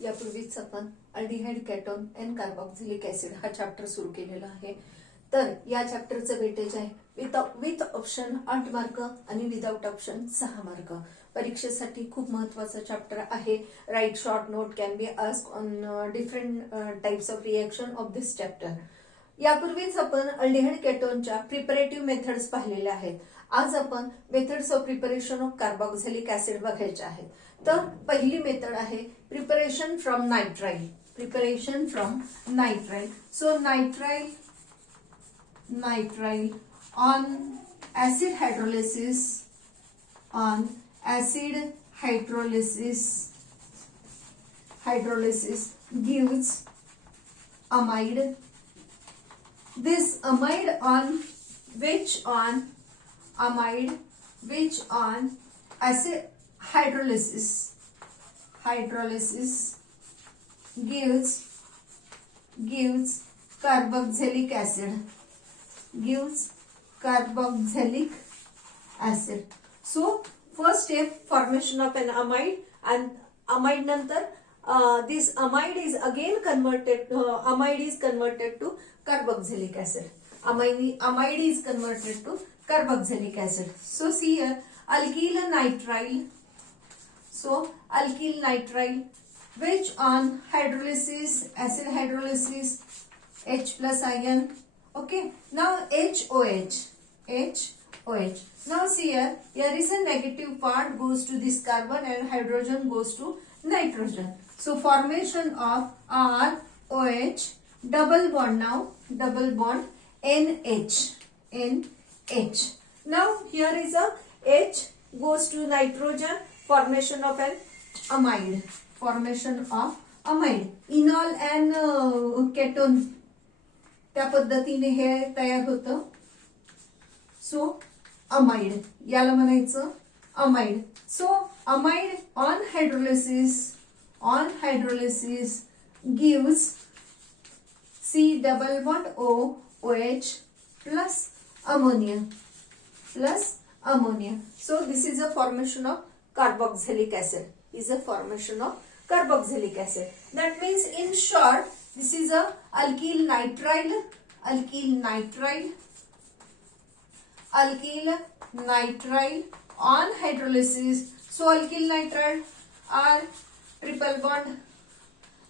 यापूर्वीच आपण aldehyde ketone and carboxylic acid हा चॅप्टर सुरू केलेला आहे. तर या चॅप्टरचं वेटेज आहे विथ ऑप्शन 8 मार्क आणि विदाउट ऑप्शन 6 मार्क. परीक्षेसाठी खूप महत्वाचा चॅप्टर आहे. Right short note can be ask on different types of reaction of this chapter. यापूर्वीच आपण अल्डिहाइड केटोनच्या प्रिपरेटिव्ह मेथड्स पाहिलेल्या आहेत. आज आपण methods of preparation of carboxylic acid बघायचे आहेत. तर पहिली मेथड आहे preparation from nitrile. Preparation from nitrile. So nitrile on acid hydrolysis gives amide. This amide on acid hydrolysis gives carboxylic acid. So first step, formation of an amide, and amide nantar this amide is again converted to carboxylic acid. Amide is converted to carboxylic acid. So see here, alkyl nitrile. So alkyl nitrile which on hydrolysis, acid hydrolysis, H plus ion. Okay, now HOH. Now see here is a negative part goes to this carbon and hydrogen goes to nitrogen. So formation of ROH, double bond NH. Now here is a H goes to nitrogen, formation of an amide. Enol and ketone त्या पद्धतीने हे तयार होतं. So amide, याला म्हणायचं amide. So amide on hydrolysis gives C double bond OH plus ammonia. So this is a formation of carboxylic acid. That means in short, this is a alkyl nitrile on hydrolysis. So alkyl nitrile R triple bond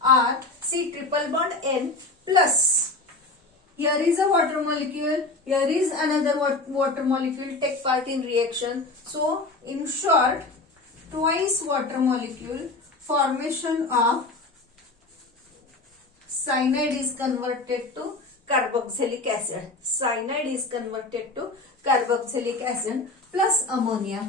R, C triple bond N plus. Here is a water molecule. Here is another water molecule. Take part in reaction. So in short, twice water molecule, formation of cyanide is converted to carboxylic acid. Plus ammonia.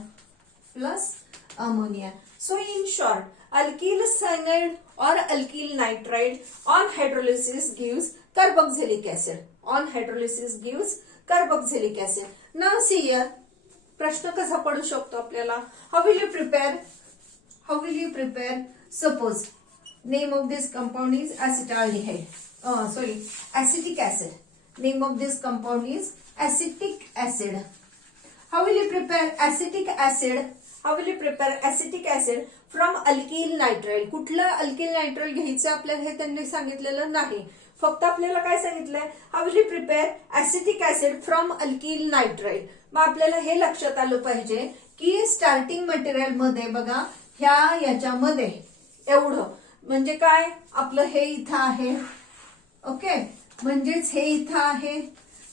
So in short, alkyl cyanide or alkyl nitride on hydrolysis gives carboxylic acid. Now see here, प्रश्न कसा पडू शकतो आपल्याला? How will you prepare? Suppose name of this compound is acetaldehyde. Acetic acid. Name of this compound is acetic acid. How will you prepare acetic acid from alkyl nitrile? कुठलं alkyl nitrile घ्यायचं आपल्याला हे त्यांनी सांगितलेलं नाही. फक्त आपल्याला काय सांगितलंय? How will you prepare acetic acid from alkyl nitrile? मग आपल्याला हे लक्षात आलं पाहिजे की स्टार्टिंग मटेरियल मध्ये बघा, याच्यामध्ये एवढं म्हणजे काय, आपलं हे इथं आहे. ओके, म्हणजेच हे इथं आहे,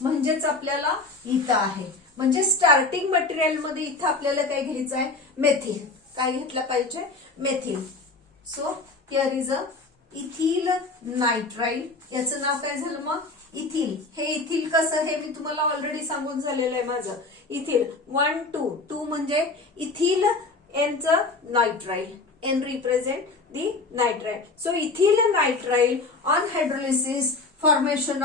म्हणजेच आपल्याला इथं आहे. म्हणजे स्टार्टिंग मटेरियल मध्ये इथं आपल्याला काय घ्यायचं आहे? मेथिल. काय घेतलं पाहिजे? Methyl. So here is a ethyl nitrile. याचं नाव काय झालं मग? इथिल. हे इथिल कसं, हे मी तुम्हाला ऑलरेडी सांगून झालेलं आहे माझं. इथिल 1 2 म्हणजे इथिल, एनचं nitrile. N represent the nitrile. So ethyl nitrile on hydrolysis, formation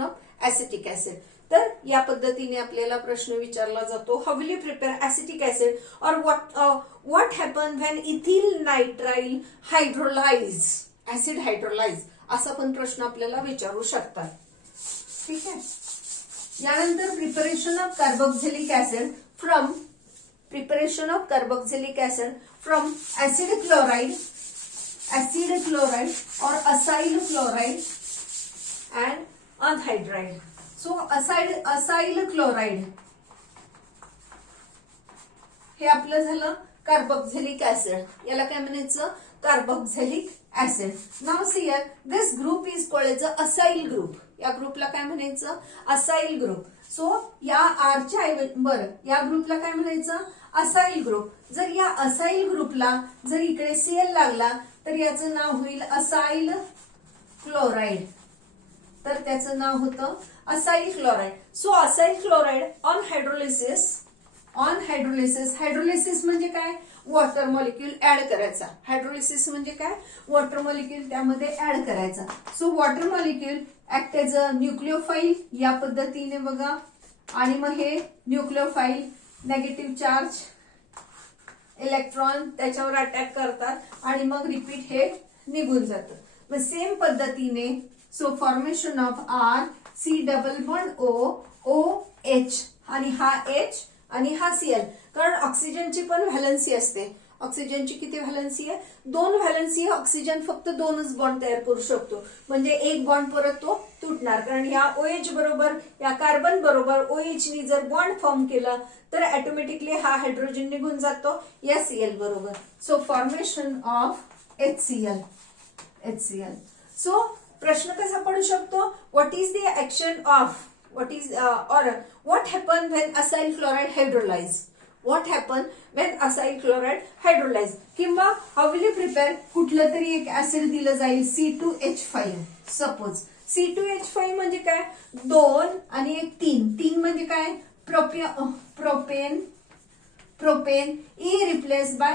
of acetic acid. तर या पद्धतीने आपल्याला प्रश्न विचारला जातो. How will you prepare acetic acid, or what happen when ethyl nitrile acid hydrolyze? असा पण प्रश्न आपल्याला विचारू शकतात. ठीक आहे. यानंतर preparation of carboxylic acid from acid chloride or acyl chloride and anhydride. So acyl chloride हे आपलं झालं कार्बोक्सिलिक ऍसिड. याला काय म्हणायचं? Carboxylic acid. नाव see here this group is called as a acyl group. या ग्रुपला काय म्हणायचं? Acyl group. सो या आरच्या ऐवजी बरं या ग्रुपला काय म्हणायचं? Acyl group. जर या असाइल ग्रुपला जर इकडे सीएल लागला तर याचं नाव होईल असाइल क्लोराइड. तर त्याचं नाव होतं acyl chloride. So acyl chloride on hydrolysis म्हणजे काय? वॉटर मॉलिक्यूल ऍड करायचा. हायड्रोलिसिस म्हणजे काय? वॉटर मॉलिक्यूल त्यामध्ये ऍड करायचा. So water molecule act as a nucleophile या पद्धतीने बघा. आणि मग हे न्यूक्लिओफाईल नेगेटिव्ह चार्ज इलेक्ट्रॉन त्याच्यावर अटॅक करतात आणि मग रिपीट हे निघून जातं. मग सेम पद्धतीने so formation of R C double bond O H आणि हा एच आणि हा सीएल. कारण ऑक्सिजनची पण व्हॅलन्सी असते. ऑक्सिजनची किती व्हॅलन्सी आहे? 2 व्हॅलन्सी. ऑक्सिजन फक्त 2च बॉन्ड तयार करू शकतो. म्हणजे एक बॉन्ड परत तो तुटणार. कारण या ओएच बरोबर या कार्बन बरोबर OH नी जर बॉन्ड फॉर्म केला तर ऑटोमॅटिकली हा हायड्रोजन निघून जातो या सीएल बरोबर. So formation of HCl. So प्रश्न कसा पडू शकतो? What is the action of what happen when acyl chloride hydrolyze? What happen when acyl chloride hydrolyze? किंवा how will you prepare? कुठलं तरी एक ऍसिड दिलं जाईल C2H5. सपोज C2H5 म्हणजे काय? 2 आणि एक 3 म्हणजे काय? Propane E replaced by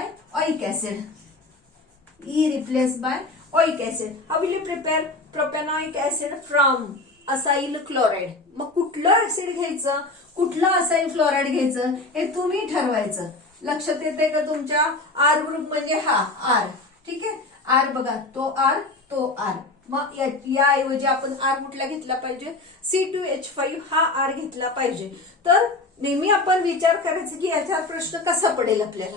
oic acid. How will you prepare propanoic acid from acyl chloride? मग कुठलं ऍसिड घ्यायचं, कुठलं असाइल क्लोराइड घ्यायचं हे तुम्ही ठरवायचं. लक्षात येते का तुमच्या? आर ग्रुप म्हणजे हा आर. ठीक आहे. आर बघा, तो आर. मग या ऐवजी आपण आर कुठला घेतला पाहिजे? C2H5 हा आर घेतला पाहिजे. तर नेहमी आपण विचार करायचा की याच्यावर प्रश्न कसा पडेल आपल्याला.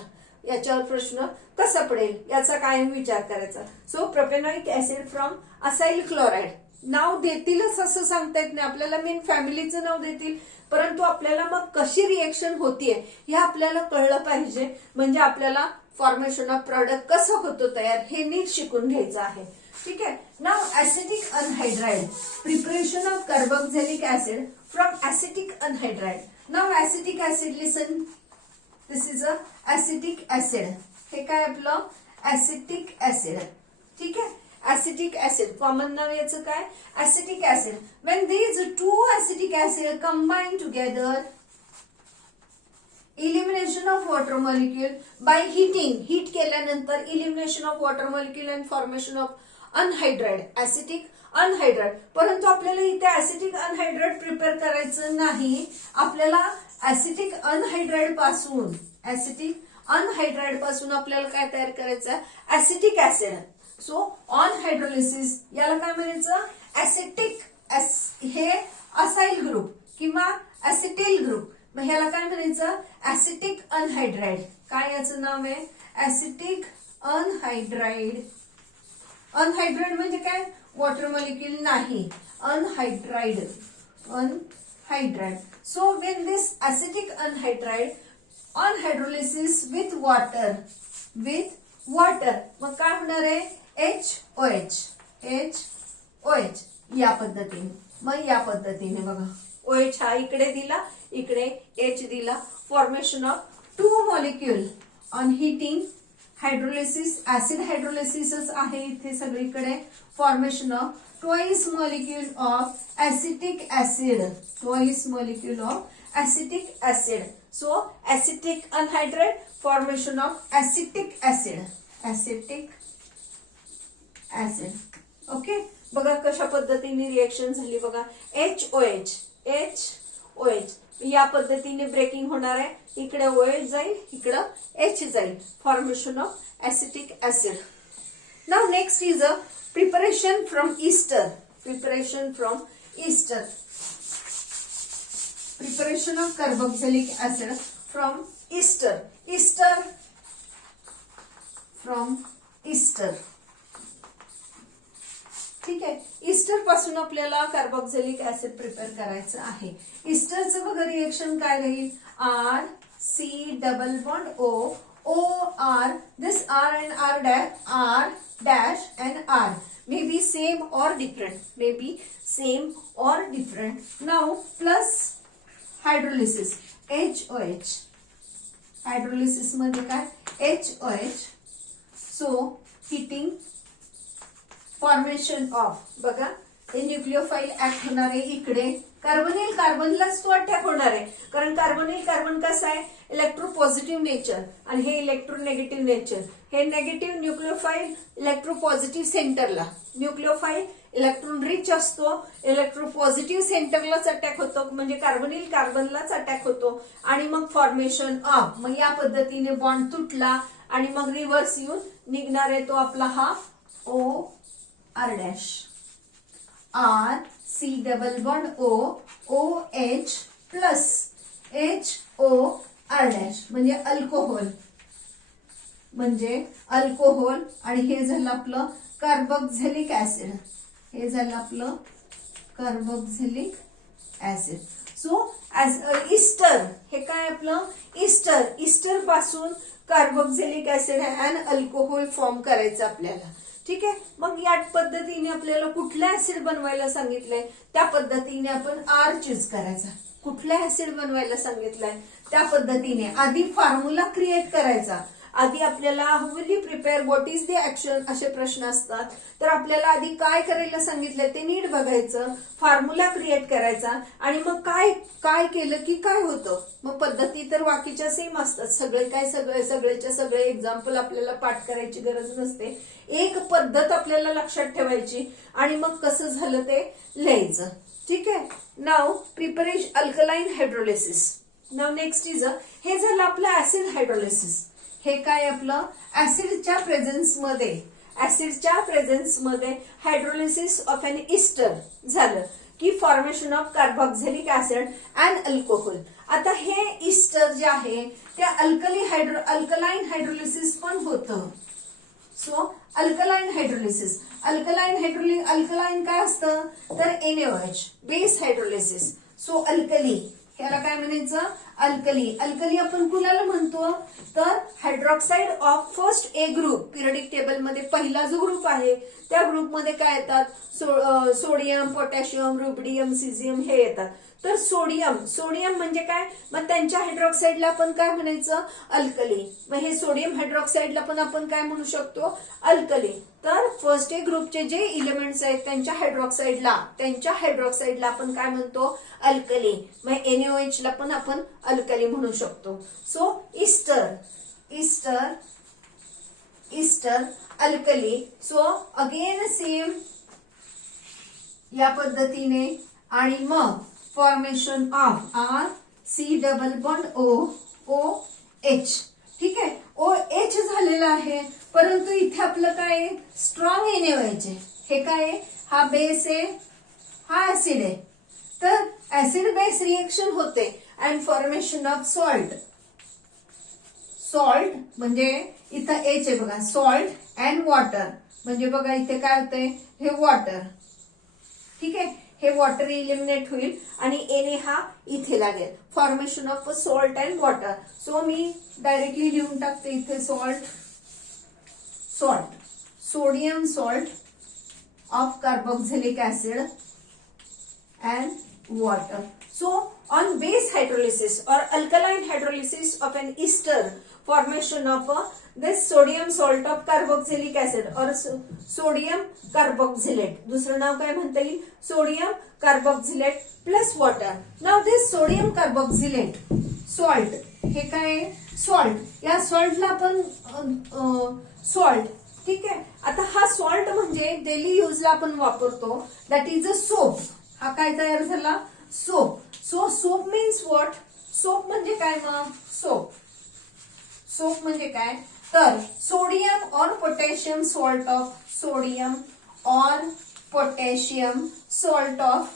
याचा कायम विचार करायचा. So propanoic acid from acyl chloride. नाव देतीलच असं सांगता येत नाही आपल्याला. मेन फॅमिलीचं नाव देतील, परंतु आपल्याला मग कशी रिएक्शन होतीये हे आपल्याला कळलं पाहिजे. म्हणजे आपल्याला फॉर्मेशन ऑफ प्रॉडक्ट कसं होतं तयार हे नीट शिकून घ्यायचं आहे. ठीक आहे. नाव acetic anhydride. Preparation of carboxylic acid from acetic anhydride. नाव acetic acid listen. This is a acetic acid. हे काय आपलं? Acetic acid. ठीक आहे. acetic acid कॉमन नाव याचं काय? acetic acid. When these two acetic acid combine together, elimination of water molecule by heating. heat केल्यानंतर elimination of water molecule and formation of anhydride. acetic anhydride. परंतु आपल्याला इथे acetic anhydride prepare करायचं नाही. आपल्याला acetic anhydride पासून आपल्याला काय तयार करायचं? acetic acid. So on hydrolysis याला काय म्हणायचं? ऍसिटिक. हे असाइल ग्रुप किंवा ऍसिटिल ग्रुप. मग ह्याला काय म्हणायचं? Acetic anhydride. काय याचं नाव आहे? Acetic anhydride. अनहायड्राइड म्हणजे काय? वॉटर मॉलिक्यूल नाही. Anhydride. So when this acetic anhydride on hydrolysis with water मग काय होणार आहे? HOH या पद्धतीने. मग या पद्धतीने बघा, OH हा इकडे दिला, इकडे H दिला. Formation of 2 molecule on heating. Hydrolysis acid हायड्रोलिसिसच आहे इथे सगळीकडे. Formation of twice molecule of acetic acid. So acetic anhydride, formation of acetic acid. Okay. बघा कशा पद्धतीने रिएक्शन झाली बघा. HOH या पद्धतीने ब्रेकिंग होणार आहे. इकडे OH जाईल, इकडं H जाईल. Formation of acetic acid. Now next is a preparation from Easter. preparation of carboxylic acid from ester. Ester from ester. ठीक आहे, ईस्टर पासून आपल्याला कार्बोक्सिलिक ऍसिड प्रिपेअर करायचं आहे. ईस्टरचं बघा रिएक्शन काय राहील, R C double bond O, O R, this R and R dash and R may be same or different, may be same or different. Now plus hydrolysis, HOH. Hydrolysis मध्ये काय, HOH. So heating, formation of, बघा हे न्यूक्लिओफाइल act होणार आहे इकडे, carbonyl कार्बनलाच तो attack होणार आहे, कारण कार्बोनिल कार्बन कसं आहे, इलेक्ट्रोपॉझिटिव्ह नेचर आणि हे इलेक्ट्रोनेगेटिव्ह नेचर. हे नेगेटिव्ह न्यूक्लिओफाइल इलेक्ट्रोपॉझिटिव्ह सेंटरला, न्यूक्लिओफाइल इलेक्ट्रॉन रिच असतो, इलेक्ट्रोपॉझिटिव्ह सेंटरलाच अटॅक होतो, म्हणजे कार्बोनिल कार्बनलाच अटॅक होतो आणि मग फॉर्मेशन ऑफ. मग या पद्धतीने बॉन्ड तुटला आणि मग रिव्हर्स येऊन निघणार आहे तो आपला हा O R dash, R C double bond O, O H plus H O R dash म्हणजे अल्कोहोल, म्हणजे अल्कोहोल. आणि हे झालं आपलं कार्बोक्सिलिक ऍसिड, हे झालं आपलं कार्बोक्सिलिक ऍसिड. सो ईस्टर, हे काय आपलं ईस्टर, ईस्टर पासून carboxylic acid and alcohol form करायचं आपल्याला. ठीक आहे, मग या पद्धतीने आपल्याला कुठला ऍसिड बनवायला सांगितलंय त्या पद्धतीने आपण आर चूज करायचा. कुठला ऍसिड बनवायला सांगितलंय त्या पद्धतीने आधी फॉर्म्युला क्रिएट करायचा. आधी आपल्याला how will you prepare, what is the action, असे प्रश्न असतात. तर आपल्याला आधी काय करायला सांगितलंय ते नीट बघायचं, फॉर्म्युला क्रिएट करायचा आणि मग काय काय केलं की काय होतं. मग पद्धती तर बाकीच्या सेम असतात, सगळे काय सगळेच्या सगळे एक्झाम्पल आपल्याला पाठ करायची गरज नसते. एक पद्धत आपल्याला लक्षात ठेवायची आणि मग कसं झालं ते लिहायचं. ठीक आहे, नाव प्रिपरेशन अल्कलाइन हायड्रोलिसिस. नाव नेक्स्ट इज हे झालं आपलं ऍसिड हायड्रोलिसिस. हे काय आपलं ऍसिडच्या प्रेझेन्स मध्ये हायड्रोलिसिस ऑफ एन ईस्टर झालं की formation of carboxylic acid and alcohol. आता हे ईस्टर जे आहे ते अल्कलाइन हायड्रोलिसिस पण होतं. सो अल्कलाइन हायड्रोलिसिस, अल्कलाइन काय असतं तर NaOH, base hydrolysis. So alkali, ह्याला काय म्हणायचं अल्कली. अल्कली आपण कुणाला म्हणतो तर hydroxide of first A group, periodic table मध्ये पहिला जो ग्रुप आहे त्या ग्रुपमध्ये काय येतात, सोडियम, पोटॅशियम, रुबिडियम, सिझियम हे येतात. तर सोडियम म्हणजे काय, मग त्यांच्या हायड्रॉक्साइडला आपण काय म्हणायचं अल्कली. मग हे सोडियम हायड्रॉक्साइडला पण आपण काय म्हणू शकतो अल्कली. तर फर्स्ट ए ग्रुपचे जे इलेमेंट्स आहेत त्यांच्या हायड्रॉक्साइडला आपण काय म्हणतो अल्कली. मग NaOH ला पण आपण अल्कली म्हणू शकतो. So ester alkali. So again same या पद्धतीने आणि मग formation of R C double bond O H. ठीक आहे, OH झालेला आहे, परंतु इथे आपलं काय स्ट्रॉंग NaOH आहे. हे काय हा बेस आहे, हा ऍसिड आहे. तर ऍसिड बेस रिएक्शन होते अँड फॉर्मेशन ऑफ सॉल्ट म्हणजे इथं H आहे बघा, सॉल्ट अँड वॉटर म्हणजे बघा इथे काय होतंय हे वॉटर. ठीक आहे, हे वॉटर इलिमिनेट होईल आणि Na हा इथे लागेल, formation of salt and water. So me directly लिहून टाकते इथे sodium salt of carboxylic acid and water. So on base hydrolysis or alkaline hydrolysis of an ester, formation of this sodium salt of carboxylic acid or sodium carboxylate. दुसरं नाव काय म्हणता येईल sodium carboxylate plus water. Now this sodium carboxylate salt, हे काय salt, या सॉल्टला आपण salt. ठीक आहे, आता हा सॉल्ट म्हणजे डेली यूजला आपण वापरतो, दॅट इज अ सोप. हा काय तयार झाला soap. So soap means what, soap म्हणजे काय मग सोप म्हणजे काय तर सोडियम और potassium salt of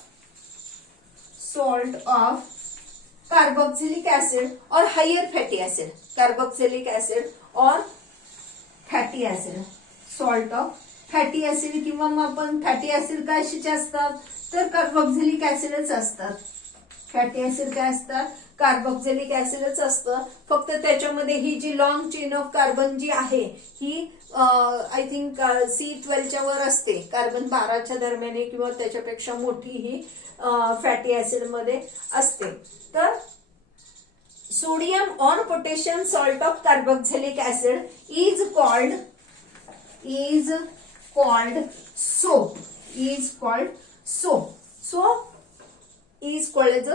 carboxylic acid or higher fatty acid. Carboxylic acid or fatty acid. Salt of fatty acid किंवा मग आपण फॅटी ऍसिड काय कशाचे असतात तर कार्बोक्सिलिक ऍसिडच असतात. फॅटी ऍसिड काय असतात कार्बोक्सिलिक ऍसिडच असतं. फक्त त्याच्यामध्ये ही जी लॉंग चेन ऑफ कार्बन जी आहे ही आय थिंक C12च्या वर असते. कार्बन 12च्या दरम्यान किंवा त्याच्यापेक्षा मोठी ही फॅटी ऍसिड मध्ये असते. तर सोडियम और potassium salt of carboxylic acid is called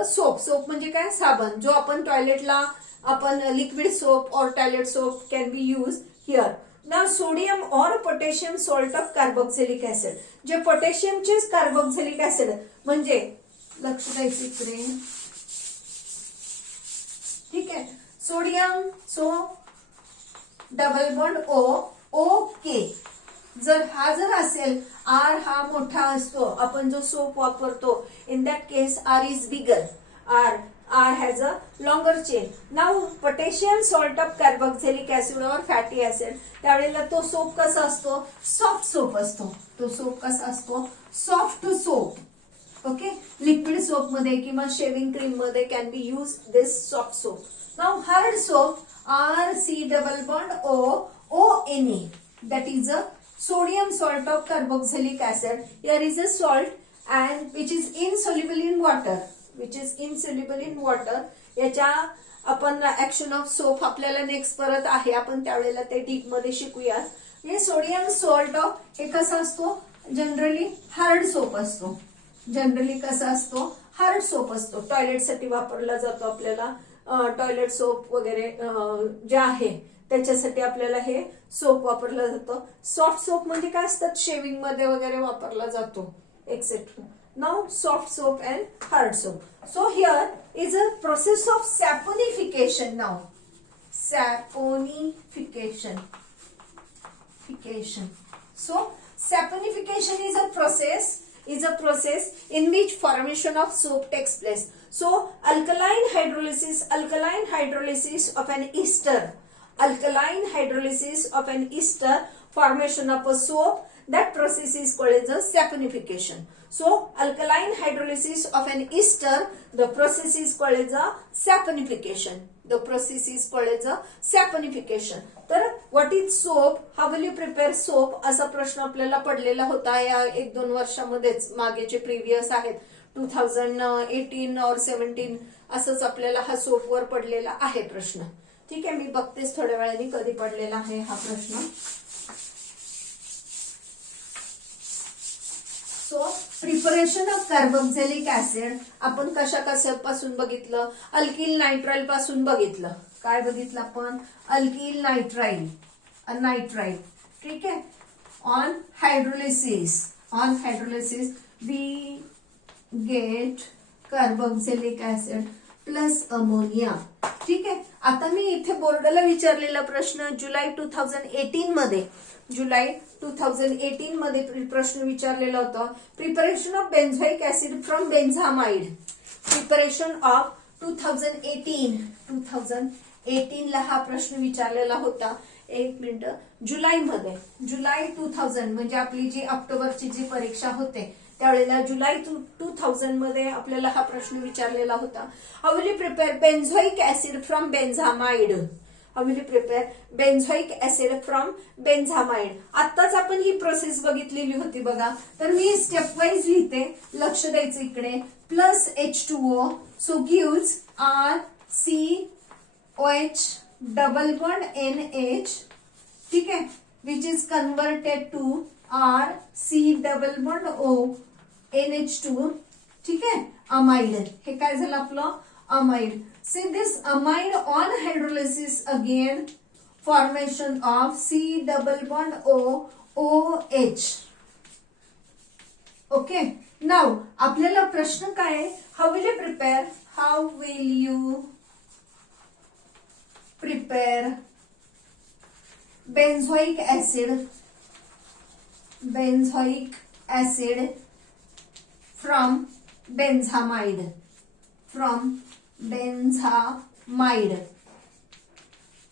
soap. Soap म्हणजे काय साबण जो आपण टॉयलेटला आपण लिक्विड सोप और toilet soap can be use here. ना सोडियम और potassium salt of carboxylic acid जे पोटॅशियमचे कार्बोक्सिलिक ऍसिड म्हणजे लक्ष द्यायचं इकडे. ठीक आहे sodium so double bond okay. जर हा जर असेल आर हा मोठा असतो आपण जो सोप वापरतो in that case R is bigger. R has a longer chain. Now potassium salt of carboxylic acid और फॅटी ऍसिड त्यावेळेला तो सोप कसा असतो सॉफ्ट सोप असतो. तो सोप कसा असतो soft soap. Okay liquid soap मध्ये किंवा शेविंग क्रीम मध्ये can be use this soft soap. Now hard soap RC double bond ONA that is a sodium salt of carboxylic acid. Here is a salt and which is insoluble in water. याच्या आपण action of soap आपल्याला next परत आहे आपण त्यावेळेला ते deep मध्ये शिकूयात. हे सोडियम सॉल्ट ऑफ हे कसा असतो जनरली हार्ड सोप असतो. हार्ड सोप असतो. टॉयलेटसाठी वापरला जातो. आपल्याला टॉयलेट सोप वगैरे जे आहे त्याच्यासाठी आपल्याला हे सोप वापरलं जातं. सॉफ्ट सोप म्हणजे काय असतात शेविंग मध्ये वगैरे वापरला जातो etcetera. Now soft soap and hard soap. So here is a process of saponification. Now saponification. So saponification is a process in which formation of soap takes place. So alkaline hydrolysis of an ester, formation of a soap, that process is called as a saponification. So alkaline hydrolysis of an ester, the process is called as a saponification. तर what is soap, how will you prepare soap असा प्रश्न आपल्याला पडलेला होता या 1-2 वर्षामध्येच. मागेचे previous आहेत 2018 और 17 असंच आपल्याला हा सोप वर पडलेला आहे प्रश्न. ठीक आहे मी बघतेच थोड्या वेळाने कधी पडलेला आहे हा प्रश्न. So preparation of carboxylic acid आपण कशापासून बघितलं अल्किल नायट्राइल पासून बघितलं. काय बघितलं आपण अल्किल नायट्राइल. ठीक आहे. On hydrolysis we get carboxylic acid plus ammonia. ठीक आहे. आता मी इथे बोर्डाला विचारलेला प्रश्न जुलै 2018 मध्ये प्रश्न विचारलेला होता. Preparation of benzoic acid from benzamide. Preparation of 2018 ला हा प्रश्न विचारलेला होता. एक मिनिट जुलै 2000 म्हणजे आपली जी ऑक्टोबरची जी परीक्षा होते त्यावेळेला जुलै 2000 मध्ये आपल्याला हा प्रश्न विचारलेला होता. How will you prepare benzoic acid from benzamide. आत्ताच आपण ही प्रोसेस बघितलेली होती बघा. तर मी स्टेप वाईज लिहिते लक्ष द्यायचं इकडे. Plus H2O so gives RCOH double bond NH. ठीक आहे which is converted to RC double bond O NH2. ठीक आहे अमाइड. हे काय झालं आपलं amide. See this amide on hydrolysis again formation of C double bond O OH. Okay. Now आपल्याला प्रश्न काय आहे how will you prepare benzoic acid from benzamide. बेन्झामाइड.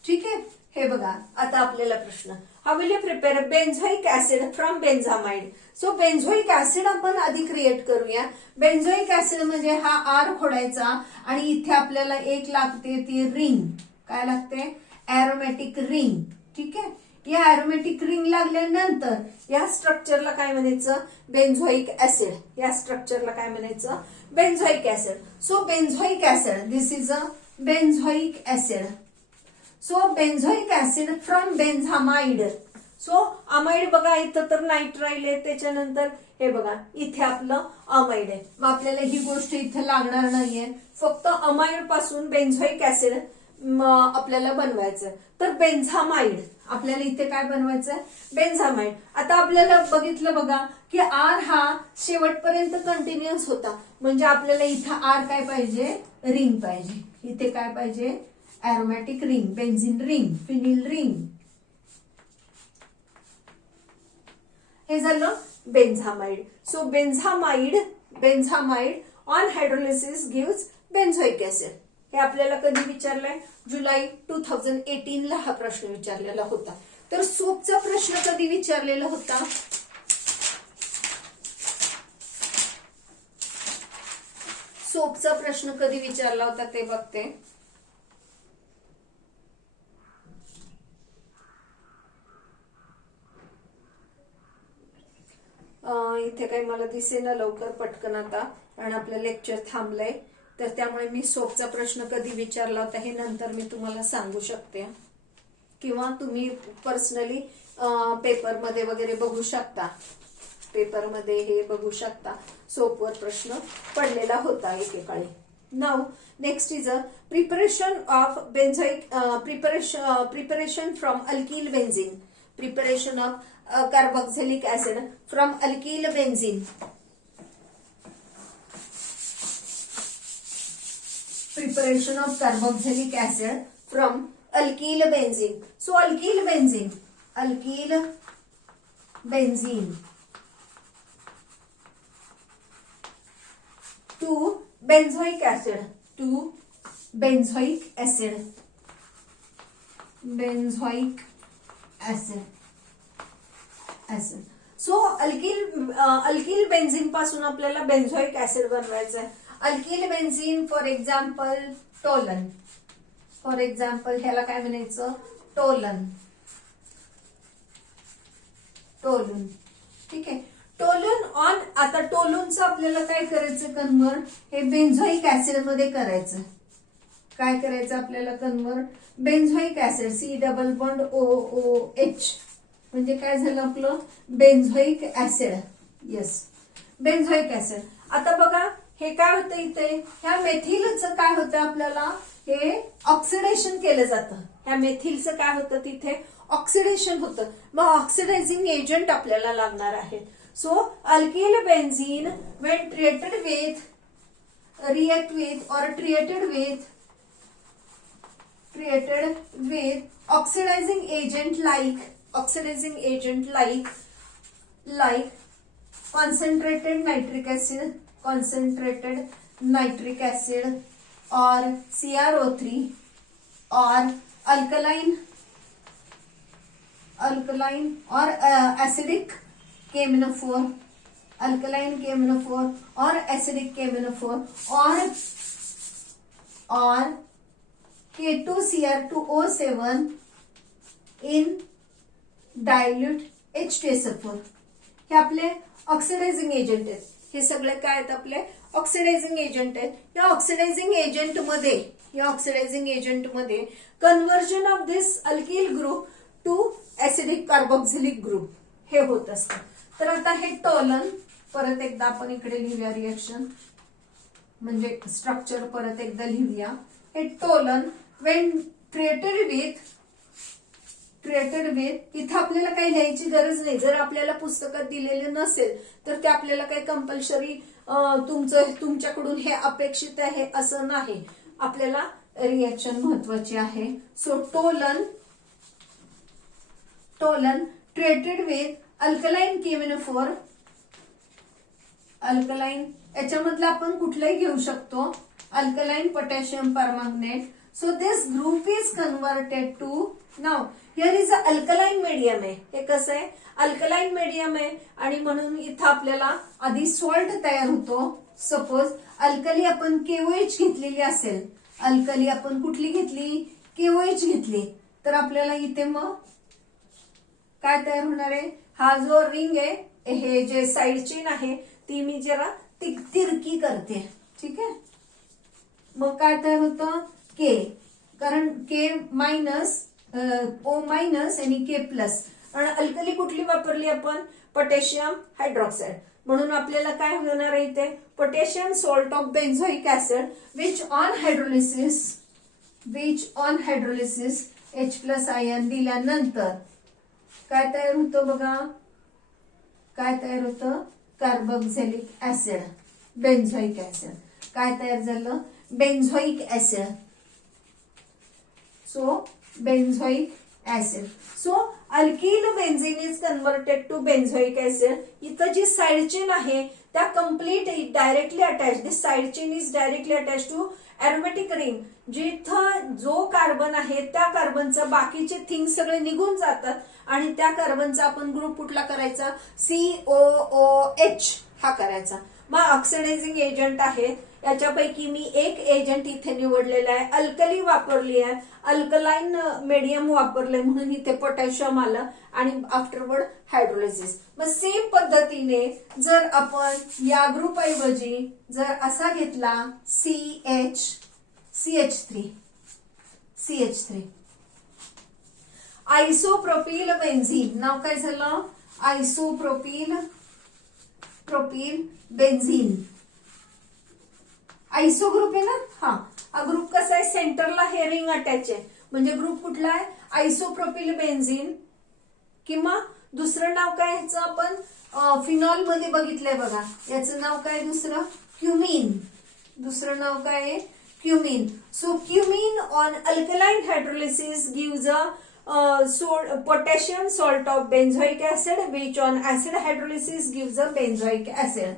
ठीक आहे, हे बघा आता आपल्याला प्रश्न, how will you prepare benzoic acid from benzamide. So benzoic acid आपण आधी क्रिएट करूया. बेन्झोइक ऍसिड म्हणजे हा आर खोडायचा आणि इथे आपल्याला एक लागते ती रिंग. काय लागते? एरोमॅटिक रिंग. ठीक आहे, या एरोमॅटिक रिंग लागल्यानंतर या स्ट्रक्चरला काय म्हणायचं? Benzoic acid. या स्ट्रक्चरला काय म्हणायचं? Benzoic acid. So benzoic acid, this is a benzoic acid. So benzoic acid from benzamide. So amide बघा इथं तर नायट्राइल आहे, त्याच्यानंतर हे बघा इथे आपलं अमाइड आहे. मग आपल्याला ही गोष्ट इथे लागणार नाहीये, फक्त अमाइड पासून बेन्झोइक ऍसिड आपल्याला बनवायचं. तर बेन्झामाइड आपल्याला इथे काय बनवायचंय? बेन्झामाइड. आता आपल्याला बघितलं बघा की आर हा शेवटपर्यंत कंटिन्युअस होता, म्हणजे आपल्याला इथं आर काय पाहिजे? रिंग पाहिजे. इथे काय पाहिजे? Aromatic ring, benzene ring, phenyl ring. हे झालं benzamide. So benzamide on hydrolysis gives benzoic acid. हे आपल्याला कधी विचारलंय? जुलै 2018 ला हा प्रश्न विचारलेला होता. तर सोपचा प्रश्न कधी विचारलेला होता? सोपचा प्रश्न कधी विचारला होता ते बघते. इथे काही मला दिसेना लवकर पटकन आता, कारण आपलं लेक्चर थांबलंय. तर त्यामुळे मी सोपचा प्रश्न कधी विचारला होता हे नंतर मी तुम्हाला सांगू शकते, किंवा तुम्ही पर्सनली पेपरमध्ये वगैरे बघू शकता. पेपरमध्ये हे बघू शकता, सोपवर प्रश्न पडलेला होता एकेकाळी. Now next is a preparation of benzoic preparation from alkyl benzene. Preparation of carboxylic acid from alkyl benzene. Preparation of carboxylic acid from alkyl benzene. So alkyl benzene to benzoic acid, benzoic acid. So alkyl benzene पासून आपल्याला बेन्झोइक acid बनवायचं आहे. Alkyl benzene for example Tollens. For example ह्याला काय म्हणायचं? Tollens. ठीक आहे, Tollens on. आता टोलूनचं आपल्याला काय करायचं? कन्वर्ट हे बेन्झोइक ऍसिड मध्ये करायचं. काय करायचं आपल्याला? कन्वर्ट बेन्झोइक ऍसिड, COOH म्हणजे काय झालं आपलं? Benzoic acid. Yes, benzoic acid. आता बघा हे काय होतं इथे? ह्या मेथिलचं काय होतं आपल्याला? हे ऑक्सिडेशन केलं जातं. ह्या मेथिलचं काय होतं? तिथे ऑक्सिडेशन होतं. मग ऑक्सिडायझिंग एजंट आपल्याला लागणार आहे. So alkyl benzene when treated with, react with or treated with oxidizing agent like concentrated nitric acid or CrO3 or alkaline or acidic KMnO4, or acidic KMnO4 or K2Cr2O7 in dilute H2SO4. हे आपले oxidising agent आहेत. हे सगळे काय आहेत? आपले oxidising agent आहेत. या ऑक्सिडायझिंग एजंट मध्ये conversion of this alkyl group to acidic carboxylic group हे होत असतं. तर आता हे टोलन परत एकदा आपण इकडे लिहूया. रिएक्शन म्हणजे स्ट्रक्चर परत एकदा लिहूया. हे टोलन वेन ट्रीटेड विथ इथं आपल्याला काही लिहायची गरज नाही. जर आपल्याला पुस्तकात दिलेलं नसेल तर ते आपल्याला काही कंपल्सरी तुमच्याकडून हे अपेक्षित आहे असं नाही. आपल्याला रिएक्शन महत्वाची आहे. So toluene treated with alkaline KMnO4 याच्यामधलं आपण कुठलंही घेऊ शकतो. Alkaline potassium permanganate. So this group is converted to, now here is a alkaline medium आहे. हे कसं आहे, अल्कलाइन मीडियम आहे आणि म्हणून इथं आपल्याला आधी सॉल्ट तयार होतो. सपोज अल्कली आपण KOH घेतलेली असेल, अल्कली आपण कुठली घेतली, KOH घेतली, तर आपल्याला इथे मग काय तयार होणार आहे, हा जो रिंग आहे, हे जे साइड चेन आहे ती मी जरा तिरकी करते. ठीक आहे. मग काय तयार होतं, K, कारण K मायनस O मायनस आणि K प्लस. आणि अल्कली कुठली वापरली आपण, पोटॅशियम हायड्रॉक्साईड. म्हणून आपल्याला काय होणार आहे इथे, potassium salt of benzoic acid which on hydrolysis H plus ion दिल्यानंतर काय तयार होतं बघा, काय तयार होतं, कार्बोक्झिलिक ऍसिड, बेन्झोइक ऍसिड. काय तयार झालं, benzoic acid. So benzoic acid. So alkyl benzene is converted to benzoic acid. इथं जी साइड चेन आहे त्या complete directly attach, this side chain is directly attach to aromatic ring. जिथं जो कार्बन आहे त्या कार्बनचा बाकीचे थिंग्स सगळे निघून जातात आणि त्या कार्बनचा आपण ग्रुप कुठला करायचा, COOH हा करायचा. मग ऑक्सिडायझिंग एजंट आहे, याच्यापैकी मी एक एजंट इथे निवडलेला आहे, अल्कली वापरली आहे, अल्कलाइन मीडियम वापरलंय म्हणून इथे पोटॅशियम आलं आणि आफ्टरवर्ड हायड्रोलिसिस. मग सेम पद्धतीने जर आपण या ग्रुप ऐवजी जर असा घेतला CH3 आयसोप्रोपिल बेन्झीन. नाव काय झालं, आयसोप्रोपिल बेन्झीन. आयसो ग्रुप आहे ना, हा ग्रुप कसा आहे, सेंटरला हे रिंग अटॅच आहे, म्हणजे ग्रुप कुठला आहे, आयसोप्रोपिल बेन्झीन. किंवा दुसरं नाव काय ह्याचं, आपण फिनॉल मध्ये बघितलंय बघा, याचं नाव काय दुसरं, क्युमिन. दुसरं नाव काय आहे, cumin. So cumin on alkaline hydrolysis gives a potassium salt of benzoic acid, which on acid hydrolysis gives a benzoic acid.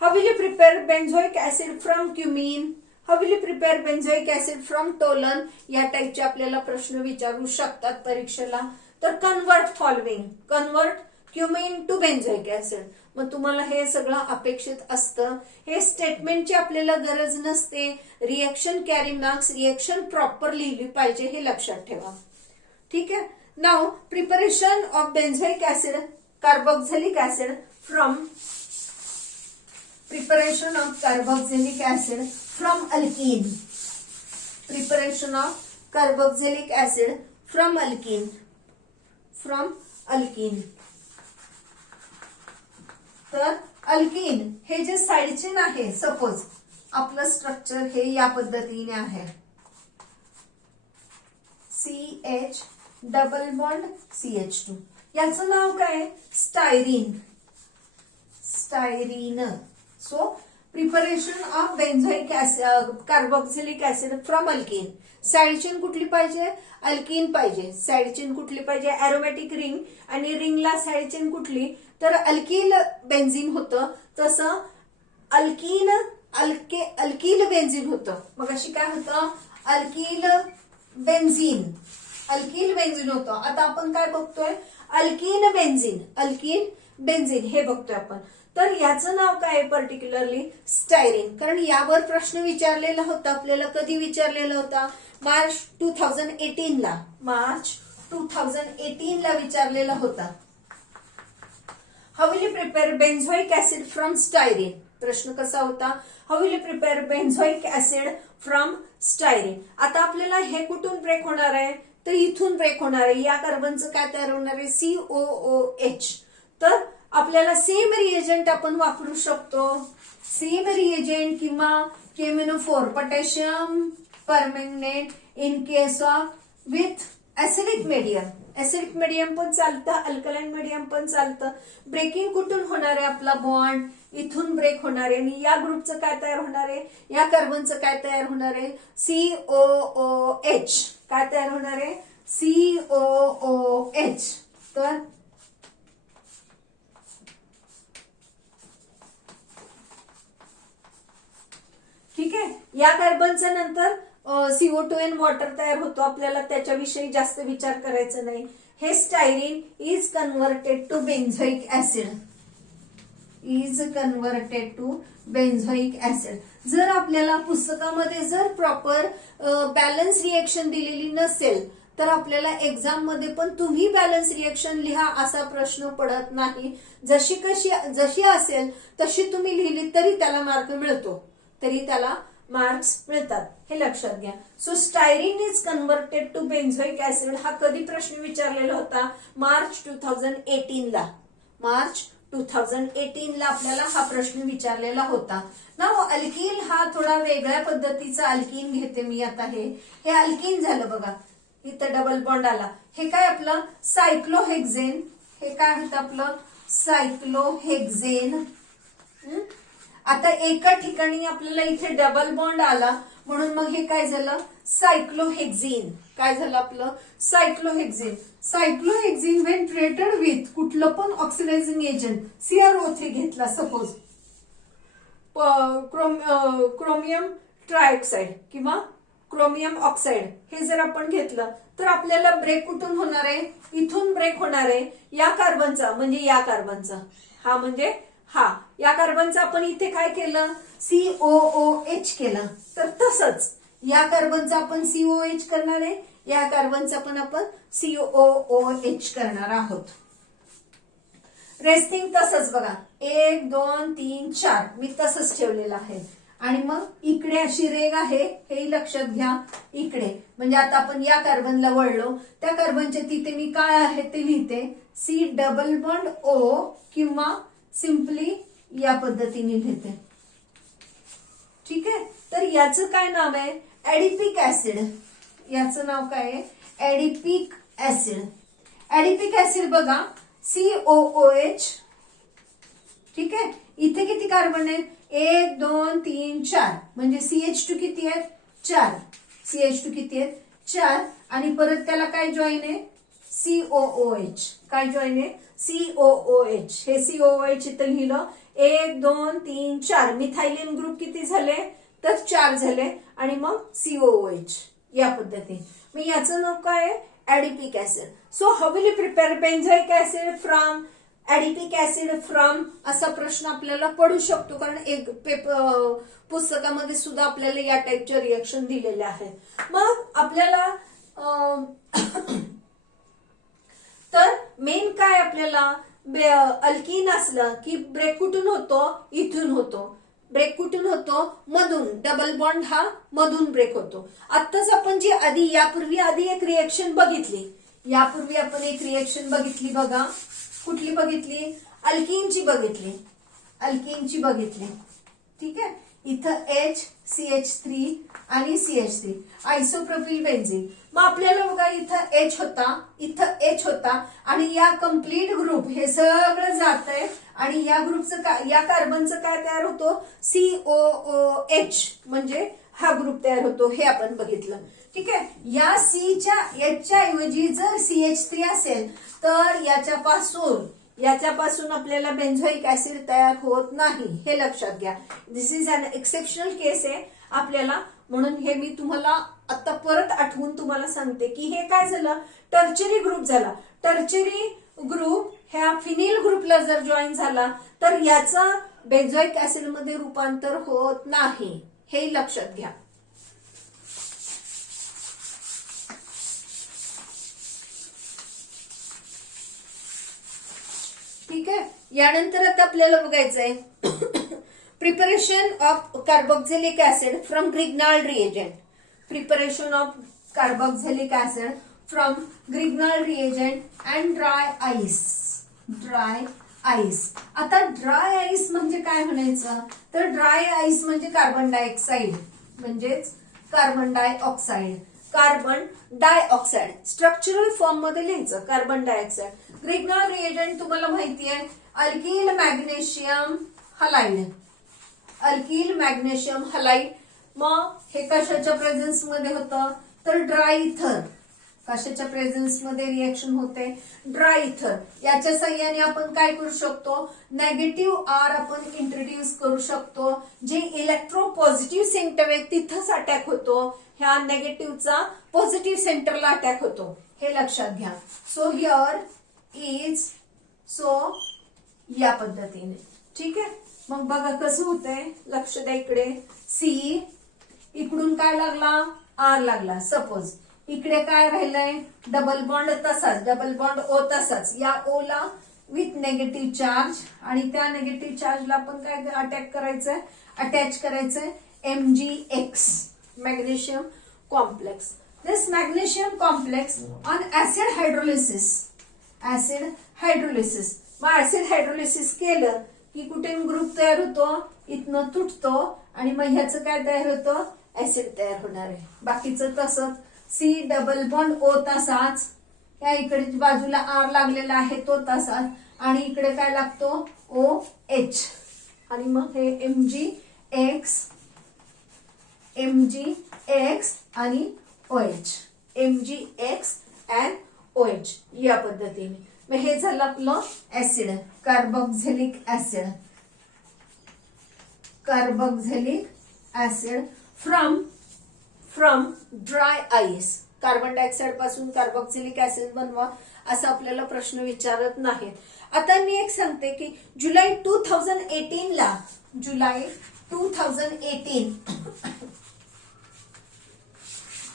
How will you prepare benzoic acid from cumin? How will you prepare benzoic acid from toluen? या टाइपचे आपल्याला प्रश्न विचारू शकतात परीक्षेला. तर convert cumin to benzoic acid. मग तुम्हाला हे सगळं अपेक्षित असतं. हे स्टेटमेंटची आपल्याला गरज नसते. Reaction carry marks, reaction proper लिहिली पाहिजे हे लक्षात ठेवा. ठीक आहे. Now preparation of benzoic acid, carboxylic acid from alkene. Preparation of carboxylic acid from alkene. तर अल्कीन हे जे साइड चेन आहे, सपोज आपलं स्ट्रक्चर हे या पद्धतीने आहे, CH डबल बॉन्ड CH2. याचं नाव काय, styrene. So preparation of benzoic acid, carboxylic acid from alkene. Side chain कुठली पाहिजे, अल्कीन पाहिजे. साइड चेन कुठली पाहिजे, एरोमॅटिक रिंग. आणि रिंगला साइड चेन कुठली, तर अल्कील बेन्झीन होतं. तसं अल्कील बेन्झीन होतं. मग अशी काय होतं, अल्कील बेन्झीन होतं. आता आपण काय बघतोय, अल्कीन बेन्झीन हे बघतोय आपण. तर याचं नाव काय पर्टिक्युलरली, स्टायरीन. कारण यावर प्रश्न विचारलेला होता आपल्याला. कधी विचारलेला होता, मार्च 2018 ला विचारलेला होता. How will you prepare benzoic acid from styrene. प्रश्न कसा होता, how will you prepare benzoic acid from styrene. आता आपल्याला हे कुठून ब्रेक होणार आहे, तर इथून ब्रेक होणार आहे. या कार्बनचं काय तयार होणार आहे, COOH. तर आपल्याला सेम रिएजंट आपण वापरू शकतो. सेम रिएजंट किंवा केमिनोफोर, potassium permanganate in case of with acidic medium. Acidic medium पण चालतं, अल्कलाइन मीडियम पण चालतं. ब्रेकिंग कुठून होणार आहे, आपला बॉन्ड इथून ब्रेक होणार आहे. आणि या ग्रुपचं काय तयार होणार आहे, या कार्बनचं काय तयार होणार आहे, COOH. काय तयार होणार आहे, COOH. तर या कार्बनचा नंतर CO2 वॉटर तयार होतो, आपल्याला त्याच्याविषयी जास्त विचार करायचा नाही. हे styrene is converted to benzoic acid, is converted to benzoic acid. जर आपल्याला पुस्तकामध्ये जर प्रॉपर बॅलन्स रिएक्शन दिलेली नसेल तर आपल्याला एक्झाम मध्ये पण तुम्ही बॅलन्स रिएक्शन लिहा असा प्रश्न पडत नाही. जशी असेल तशी तुम्ही लिहिली तरी त्याला मार्क मिळतो, तरी त्याला मार्क्स मिळतात, हे लक्षात घ्या. So styrene is converted to benzoic acid हा कधी प्रश्न विचारलेला होता? मार्च 2018 ला. मार्च 2018 ला आपल्याला हा प्रश्न विचारलेला होता. नाव अल्कीन हा थोडा वेगळ्या पद्धतीचा अल्कीन घेते मी आता. हे अल्कीन झालं बघा, इथं डबल बॉन्ड आला. हे काय आपलं सायक्लोहेक्झेन, हे काय होतं आपलं सायक्लोहेक्झेन. आता एका ठिकाणी आपल्याला इथे डबल बॉन्ड आला म्हणून मग हे काय झालं सायक्लोहेक्झिन. काय झालं आपलं सायक्लोहेक्झिन. सायक्लोहेक्झिन व्हेन ट्रीटेड विथ कुठलं पण ऑक्सिडायझिंग एजंट CrO3 घेतला सपोज, क्रोमियम ट्रायऑक्साइड किंवा क्रोमियम ऑक्साइड हे जर आपण घेतलं तर आपल्याला ब्रेक कुठून होणार आहे? इथून ब्रेक होणार आहे या कार्बनचा, म्हणजे या कार्बनचा. हा म्हणजे हा या कार्बनचा आपण इथे काय केलं COOH केलं. तर तसंच या कार्बनचा आपण COH करणार आहे, या कार्बनचा पण आपण COOH करणार आहोत. रेस्टिंग तसंच बघा 1 2 3 4 मी तसंच ठेवलेलं आहे. आणि मग इकडे अशी रेग आहे हे लक्षात घ्या. इकडे म्हणजे आता आपण या कार्बनला वळलो, त्या कार्बनच्या तिथे मी काय आहे ते लिहिते C डबल बॉन्ड O किंवा सिंपली या पद्धतीने लिहिते. ठीक आहे. तर याचं काय नाव आहे ऍडिपिक ऍसिड. याचं नाव काय आहे ऍडिपिक ऍसिड. ऍडिपिक ऍसिड बघा COOH. ठीक आहे. इथे किती कार्बन आहेत 1 2 3 4 म्हणजे CH2 किती आहेत 4. CH2 किती आहेत 4 आणि परत त्याला काय जॉईन आहे COOH. काय जॉईन आहे COOH. हे COOH इथं लिहिलं 1 2 3 4. मिथायलिन ग्रुप किती झाले तर 4 झाले आणि मग COOH या पद्धतीने. मग याचं नाव काय आहे adipic acid. So how will you prepare benzoic acid from adipic acid from असा प्रश्न आपल्याला पडू शकतो, कारण एक पुस्तकामध्ये सुद्धा आपल्याला या टाईपच्या रिएक्शन दिलेल्या आहेत. मग आपल्याला तर मेन काय आपल्याला अल्कीन असलं की ब्रेक कुठून होतो इथून होतो. ब्रेक कुठून होतो मधून. डबल बॉन्ड हा मधून ब्रेक होतो. आत्ताच आपण जी यापूर्वी एक रिएक्शन बघितली, यापूर्वी आपण एक रिएक्शन बघितली बघा. कुठली बघितली अल्कीनची बघितली, अल्कीनची बघितली. ठीक आहे. इथं H CH3 आणि CH3 आयसोप्रोपिल बेन्झीन. मग आपल्याला बघा इथं H होता, इथं H होता आणि या कम्प्लीट ग्रुप हे सगळं जात आहे आणि या ग्रुपचं या कार्बनचं काय तयार होतो COOH म्हणजे हा ग्रुप तयार होतो. हे आपण बघितलं. ठीक आहे. या Hच्या ऐवजी जर CH3 असेल तर याच्यापासून आपल्याला बेन्झोइक ऍसिड तयार होत नाही, हे लक्षात घ्या. दिस इज अन एक्सेप्शनल केस आहे आपल्याला, म्हणून हे मी तुम्हाला आता परत आठवून तुम्हाला सांगते की हे काय झालं टर्चरी ग्रुप झाला. टर्चरी ग्रुप ह्या फिनिल ग्रुपला जर जॉईन झाला तर याचा बेन्झोइक ऍसिड मध्ये रूपांतर होत नाही, हे लक्षात घ्या. ठीक आहे. यानंतर आता आपल्याला बघायचंय preparation of carboxylic acid from Grignard reagent. Preparation of carboxylic acid from Grignard reagent and dry ice. Dry ice. आता ड्राय आईस म्हणजे काय म्हणायचं तर ड्राय आईस म्हणजे कार्बन डायऑक्साइड, म्हणजेच carbon dioxide. Carbon dioxide structural form मध्ये लिहायचं carbon dioxide. Grignard reagent तुम्हाला माहिती आहे alkyl magnesium halide. Alkyl magnesium halide. मग हे कशाच्या प्रेझेन्स मध्ये होतं तर ड्राय इथर. कशाच्या प्रेझेन्स मध्ये रिएक्शन होते, ड्राय इथर. याच्या साह्याने आपण काय करू शकतो, नेगेटिव्ह आर आपण इंट्रोड्यूस करू शकतो. जे इलेक्ट्रोपॉझिटिव्ह सेंटर आहे तिथंच अटॅक होतो, ह्या नेगेटिव्हचा पॉझिटिव्ह सेंटरला अटॅक होतो, हे लक्षात घ्या. सो हिअर इज, सो या पद्धतीने. ठीक आहे, मग बघा कसं होतंय, लक्ष द्या इकडे. सी इकडून काय लागला, आर लागला. सपोज इकडे काय राहिलंय, डबल बॉन्ड तसाच, डबल बॉन्ड ओ तसाच, या ओ ला विथ नेगेटिव्ह चार्ज, आणि त्या नेगेटिव्ह चार्जला आपण काय अटॅक करायचंय, अटॅच करायचंय MgX, magnesium complex. This magnesium complex on acid hydrolysis, acid hydrolysis. मग ऍसिड हायड्रोलिसिस केलं की कुठे ग्रुप तयार होतो, इथनं तुटतो, आणि मग ह्याचं काय तयार होतं, ऍसिड तयार होणार आहे. बाकीचं तसंच, सी डबल बॉन्ड ओ तसाच, या इकडे बाजूला आर लागलेला आहे तो तसाच, आणि इकडे काय लागतो, OH, आणि मग हे MgX आणि OH, MgX अँड OH या पद्धतीने. मग हे झालं आपलं acid, carboxylic acid, carboxylic acid from dry ice. Carbon dioxide पासून कार्बोक्झिलिक ऍसिड बनवा असं आपल्याला प्रश्न विचारत नाहीत. आता मी एक सांगते की जुलै 2018 ला, जुलै 2018,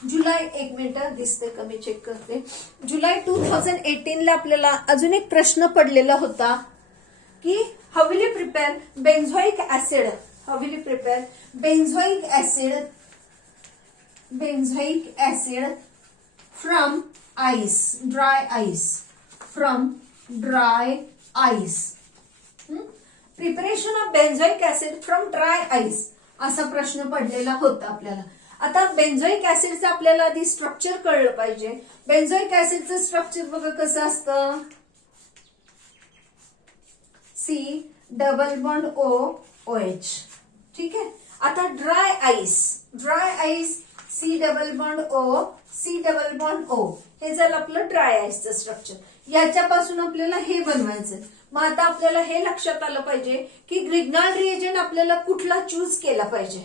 जुलै, एक मिनिट दिसते का मी चेक करते. जुलै 2018 ला आपल्याला अजून एक प्रश्न पडलेला होता की how will you prepare benzoic acid, how will you prepare benzoic acid from ice, dry ice, from dry ice. Preparation of benzoic acid from dry ice असा प्रश्न पडलेला होता आपल्याला. आता बेन्झोइक ऍसिडचं आपल्याला आधी स्ट्रक्चर कळलं पाहिजे. बेन्झोइक ऍसिडचं स्ट्रक्चर बघा कसं असतं, सी डबल बॉन्ड OH. ठीक आहे, आता dry ice C double bond O, हे झालं आपलं ड्राय आईसचं स्ट्रक्चर. याच्यापासून आपल्याला हे बनवायचं. मग आता आपल्याला हे लक्षात आलं पाहिजे की ग्रिग्नार्ड रिएजंट आपल्याला कुठला चूज केला पाहिजे,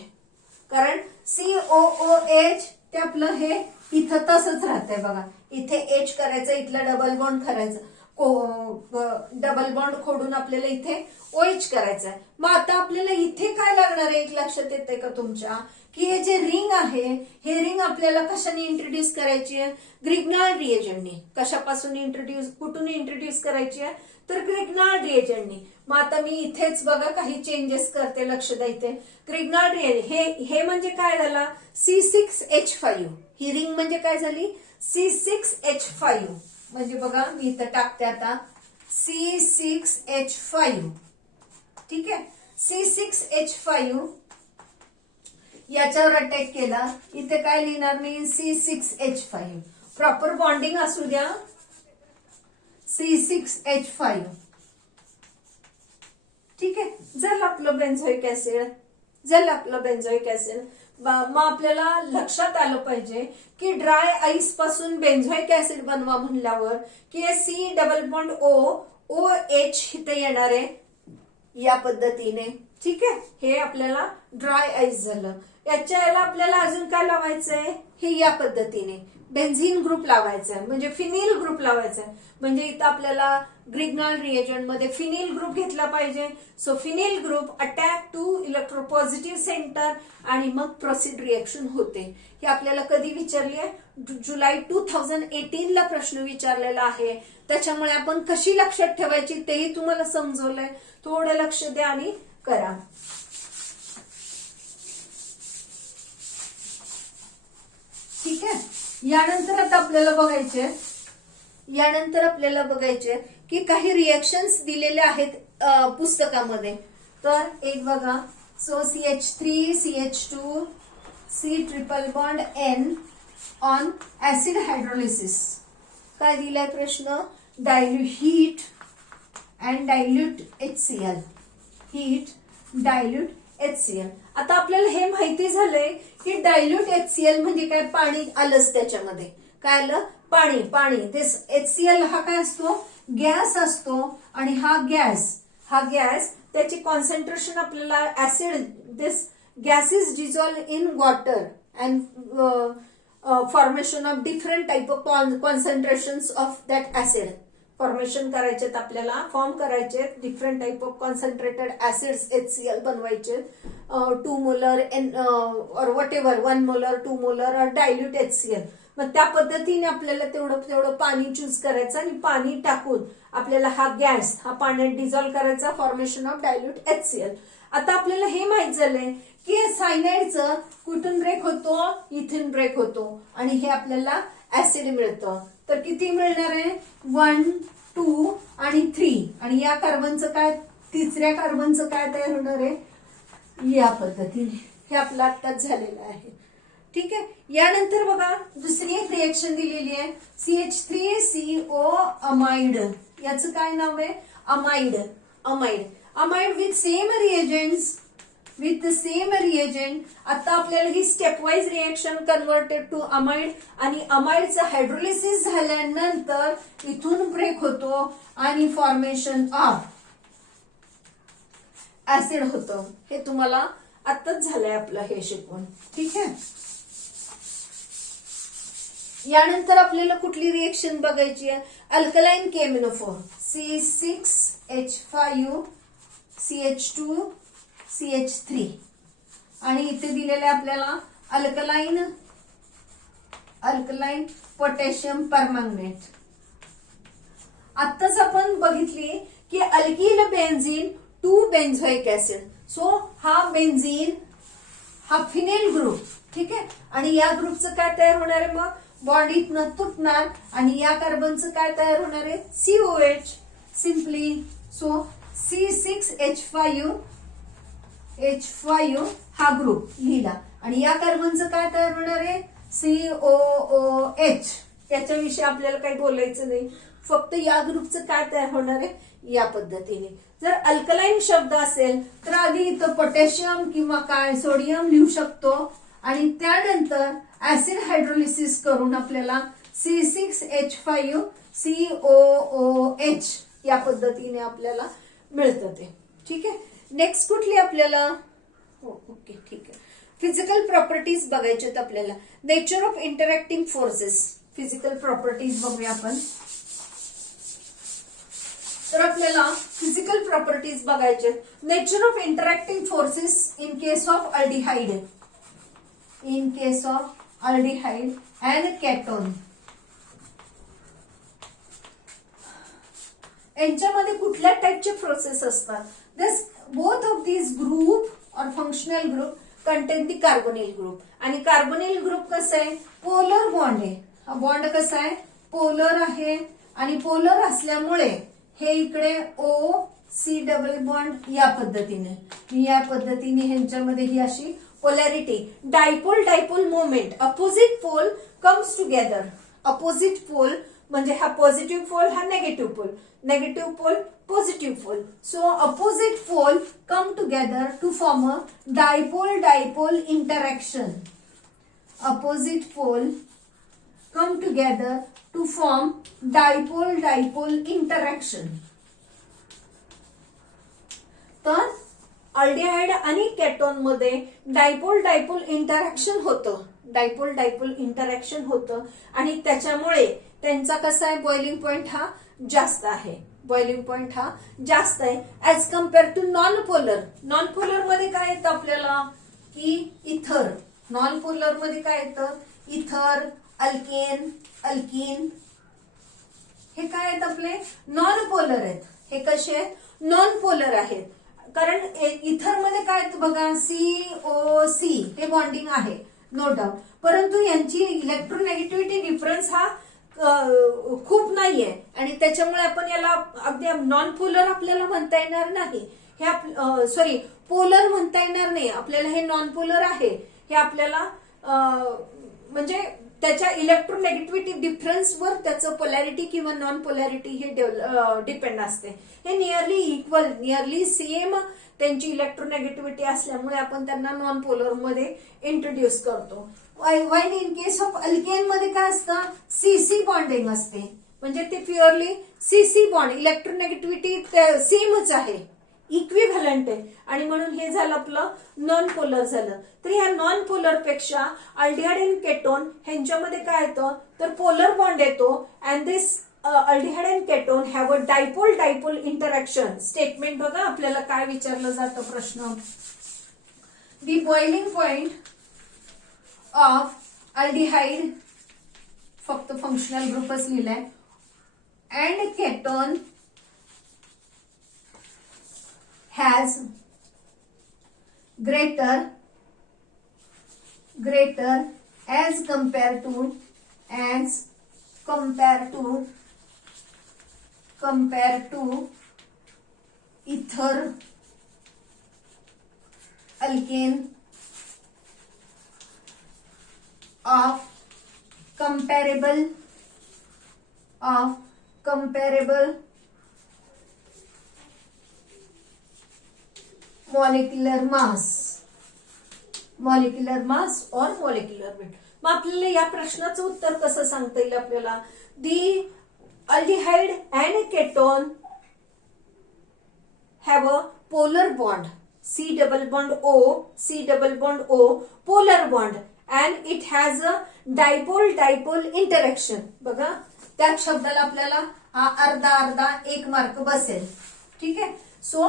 कारण COOH ते आपलं हे इथं तसंच राहतंय बघा. इथे H करायचं, इथला डबल बॉन्ड करायचं, डबल बॉन्ड खोडून आपल्याला इथे OH करायचं आहे. मग आता आपल्याला इथे काय लागणार आहे, एक लक्षात येतंय का तुमच्या, की हे जे रिंग आहे, हे रिंग आपल्याला कशाने इंट्रोड्यूस करायची आहे, ग्रिग्नार्ड रिएजंटने. कशापासून इंट्रोड्यूस, कुठून इंट्रोड्यूस करायची आहे, तर ग्रिग्नार्ड रिएजंटने. मग आता मी इथेच बघा काही चेंजेस करते, लक्ष द्या इथे. ग्रिग्नार्ड रिएजंट हे म्हणजे काय झाला, C6H5. ही रिंग म्हणजे काय झाली, C6H5. म्हणजे बघा मी इथं टाकते आता C6H5. ठीक आहे, C6H5 याच्यावर अटॅक केला, इथे काय लिहिणार मी, C6H5. प्रॉपर बॉन्डिंग असू द्या, C6H5. ठीक आहे, झालं आपलं बेन्झोइक ऍसिड. मग आपल्याला लक्षात आलं पाहिजे की ड्राय आईस पासून बेन्झोइक ऍसिड बनवा म्हणल्यावर की सी डबल बॉन्ड OH इथे येणार आहे या पद्धतीने. ठीक आहे, हे आपल्याला ड्राय आईस झालं. याला आपल्याला अजून काय लावायचंय, हे या पद्धतीने बेन्झीन ग्रुप लावायचा आहे, म्हणजे फिनिल ग्रुप लावायचा आहे. म्हणजे इथं आपल्याला ग्रिग्नार्ड रिएजंट मध्ये फिनिल ग्रुप घेतला पाहिजे. So phenyl group attack to electropositive centre आणि मग प्रोसिड रिएक्शन होते. हे आपल्याला कधी विचारली आहे, जुलै 2018 ला प्रश्न विचारलेला आहे. त्याच्यामुळे आपण कशी लक्षात ठेवायची तेही तुम्हाला समजवलंय. थोडं लक्ष द्या आणि करा. ठीक आहे, यानंतर आपल्याला बघायचे की काही रिएक्शन्स दिलेले आहेत पुस्तकामध्ये. तर एक बघा, so CH3 CH2 C triple bond N on acid hydrolysis. काय दिलाय प्रश्न, heat and dilute HCl, heat dilute HCl. आता आपल्याला हे माहिती झालंय की डायल्यूट HCl म्हणजे काय, पाणी आलंच त्याच्यामध्ये. काय आलं, पाणी पाणी दिस HCl हा काय असतो, गॅस असतो, आणि हा गॅस त्याची कॉन्सन्ट्रेशन आपल्याला acid this gases dissolve in water and formation of different type of concentrations of that acid formation करायचेत आपल्याला, फॉर्म करायचे different type of concentrated acids HCl बनवायचे 2 molar or whatever 1 molar 2 molar or dilute HCl. मग त्या पद्धतीने आपल्याला तेवढं पाणी चूज करायचं आणि पाणी टाकून आपल्याला हा गॅस हा पाण्यात डिझॉल्व्ह करायचा, फॉर्मेशन ऑफ डायल्यूट HCl. आता आपल्याला हे माहित झालंय की सायनाइडचं कुठून ब्रेक होतो, इथून ब्रेक होतो, आणि हे आपल्याला ऍसिड मिळतं. तर किती मिळणार आहे, 1 2 आणि 3, आणि या कार्बनचं काय, तिसऱ्या कार्बनचं काय तयार होणार आहे, या पद्धतीने. हे आपलं आत्ताच झालेलं आहे. ठीक आहे. यानंतर बघा दुसरी एक रिएक्शन दिलेली आहे, CH3CO अमाइड. याचं काय नाव आहे, अमाइड विथ सेम रिएजंट. आता आपल्याला ही stepwise reaction converted to amide, आणि अमाइडचं हायड्रोलिसिस झाल्यानंतर इथून ब्रेक होतो आणि फॉर्मेशन ऑफ ऍसिड होतं. हे तुम्हाला आत्ताच झालंय आपलं हे शिकवून. ठीक आहे. यानंतर आपल्याला कुठली रिएक्शन बघायची आहे, alkaline KMnO4 C6H5 CH2 CH3, आणि इथे दिलेलं आहे आपल्याला अल्कलाइन पोटॅशियम परमंगनेट. आत्ताच आपण बघितली की अल्किल बेन्झीन 2 बेन्झोइक ऍसिड. सो हा बेन्झीन हा फिनेल ग्रुप. ठीक आहे. आणि या ग्रुपचं काय तयार होणार आहे, मग बॉन्ड इथनं तुटणार, आणि या कार्बनचं काय तयार होणार आहे, COH सिम्पली. सो C6H5 हा ग्रुप लिहिला, आणि या कार्बनचं काय तयार होणार आहे, COOH. त्याच्याविषयी आपल्याला काही बोलायचं नाही, फक्त या ग्रुपचं काय तयार होणार आहे, या पद्धतीने. जर अल्कलाइन शब्द असेल तर आधी इथं पोटॅशियम किंवा काय सोडियम लिहू शकतो, आणि त्यानंतर ऍसिड हायड्रोलिसिस करून आपल्याला C6H5 COOH या पद्धतीने आपल्याला मिळतं ते. ठीक आहे. नेक्स्ट कुठली आपल्याला, ओके ठीक आहे, फिजिकल प्रॉपर्टीज बघायचे आहेत आपल्याला. Nature of interacting forces, physical properties बघूया आपण. तर आपल्याला फिजिकल प्रॉपर्टीज बघायचे. Nature of interacting forces in case of aldehyde and ketone. यांच्यामध्ये कुठल्या टाइपचे प्रोसेस असतात, दिस बोथ ऑफ दिस ग्रुप और functional group contain the carbonyl group. आणि कार्बोनिल ग्रुप कसं आहे, पोलर बॉन्ड आहे. हा बॉन्ड कसा आहे, पोलर आहे, आणि पोलर असल्यामुळे हे इकडे OC डबल बॉन्ड या पद्धतीने ह्यांच्यामध्ये ही अशी polarity. Dipole moment, opposite pole comes together. Opposite pole म्हणजे हा पॉझिटिव्ह पोल, हा negative pole positive pole. So opposite pole come together to form a dipole interaction. Opposite pole come together to form dipole interaction. तर aldehyde आणि ketone मध्ये dipole interaction होतं, आणि त्याच्यामुळे त्यांचा कसा आहे, बॉइलिंग पॉइंट हा जास्त आहे. As compare to non polar मध्ये काय येतं आपल्याला, की इथर. नॉन पोलर मध्ये काय येतं, इथर, अल्कीन. हे काय आहेत आपले, नॉन पोलर आहेत. हे कसे आहेत, नॉन पोलर आहेत. कारण इथर मध्ये काय बघा, COC हे बॉन्डिंग आहे, नो डाऊट, परंतु यांची इलेक्ट्रोनेगेटिव्हिटी डिफरन्स हा खूप नाहीये, आणि त्याच्यामुळे आपण याला अगदी नॉन पोलर आपल्याला म्हणता येणार नाही. हे सॉरी पोलर म्हणता येणार नाही आपल्याला. हे नॉन पोलर आहे, हे आपल्याला म्हणजे त्याच्या इलेक्ट्रोनेगेटिव्हिटी डिफरन्सवर त्याचं पोलॅरिटी किंवा नॉन पोलॅरिटी हे डिपेंड असते. हे नियरली इक्वल, नियरली सेम त्यांची इलेक्ट्रोनेगेटिव्हिटी असल्यामुळे आपण त्यांना नॉन पोलर मध्ये इंट्रोड्यूस करतो. Wine in case of alkane मध्ये काय असतं, सीसी बॉन्डिंग असते, म्हणजे ते प्युअरली सीसी बॉन्ड, इलेक्ट्रोनेगेटिव्हिटी सेमच आहे, इक्विव्हॅलंट आहे, आणि म्हणून हे झालं आपलं नॉन पोलर झालं. तर ह्या नॉन पोलर पेक्षा अल्डिहाइड अँड केटोन ह्यांच्यामध्ये काय येतं, तर पोलर बॉन्ड येतो. And this aldehyde and ketone have a dipole dipole interaction. Statement बघा आपल्याला काय विचारलं जातं प्रश्न. The boiling point of aldehyde, फक्त फंक्शनल ग्रुपच लिहिलाय, and ketone has greater as compared to ether alkane of comparable molecular mass or molecular weight. मग आपल्याला या प्रश्नाचं उत्तर कसं सांगता येईल आपल्याला. The aldehyde and ketone have a polar bond, C double bond O, polar bond, and it has a dipole interaction. बघा त्या शब्दाला आपल्याला हा अर्धा एक मार्क बसेल. ठीक आहे. So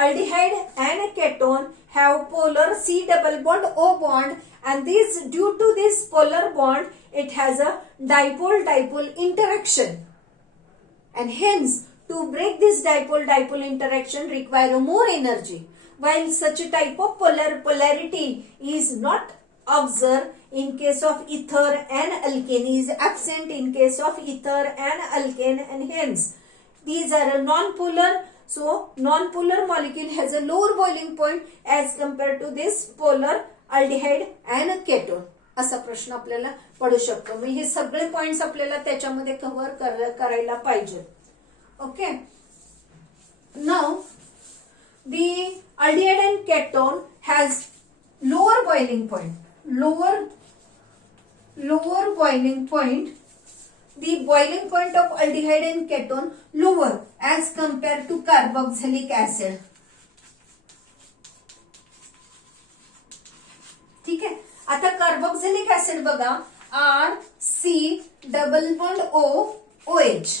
aldehyde and ketone have polar C double bond O bond, and due to this polar bond it has a dipole interaction, and hence to break this dipole interaction require more energy. While such a type of polarity is not observed in case of ether and alkane, is absent in case of ether and alkane, and hence these are non-polar. So non-polar molecule has a lower boiling point as compared to this polar aldehyde and ketone. असा प्रश्न आपल्याला पडू शकतो. मग हे सगळे points आपल्याला त्याच्यामध्ये कव्हर करायला पाहिजे. Okay. Now the aldehyde and ketone has lower boiling point. The boiling point of aldehyde and ketone lower as compared to carboxylic acid. ठीक आहे. आता कार्बोक्सिलिक ऍसिड बघा, RC double bond OH.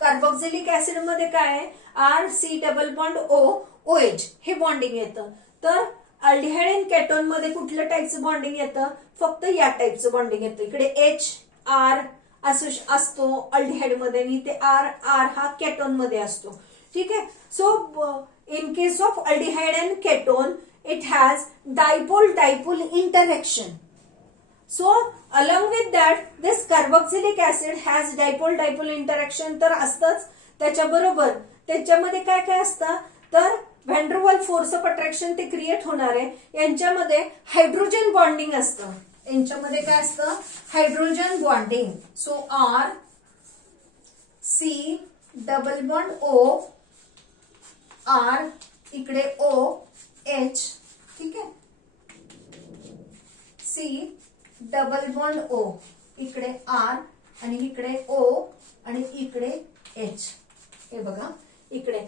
Carboxylic acid मध्ये काय आहे, RC double bond OH हे bonding येतं. तर अल्डिहाइड अँड केटोन मध्ये कुठल्या टाईपचं बॉन्डिंग येतं, फक्त या टाईपचं बॉन्डिंग येतं. इकडे HR असतो अल्डिहाइड मध्ये, आणि ते R हा केटोन मध्ये असतो. ठीक आहे. So in case of aldehyde and ketone it has dipole interaction. So along with that this carboxylic acid has dipole interaction तर असतंच. त्याच्याबरोबर त्याच्यामध्ये काय काय असतं, तर व्हॅन फोर्स ऑफ अट्रॅक्शन ते क्रिएट होणार आहे. यांच्यामध्ये हायड्रोजन बॉन्डिंग असतं. यांच्यामध्ये काय असतं, hydrogen bonding. So RC double bond R, इकडे OH. ठीक आहे. C डबल बॉन्ड O, इकडे R, आणि इकडे O, आणि इकडे H. हे बघा इकडे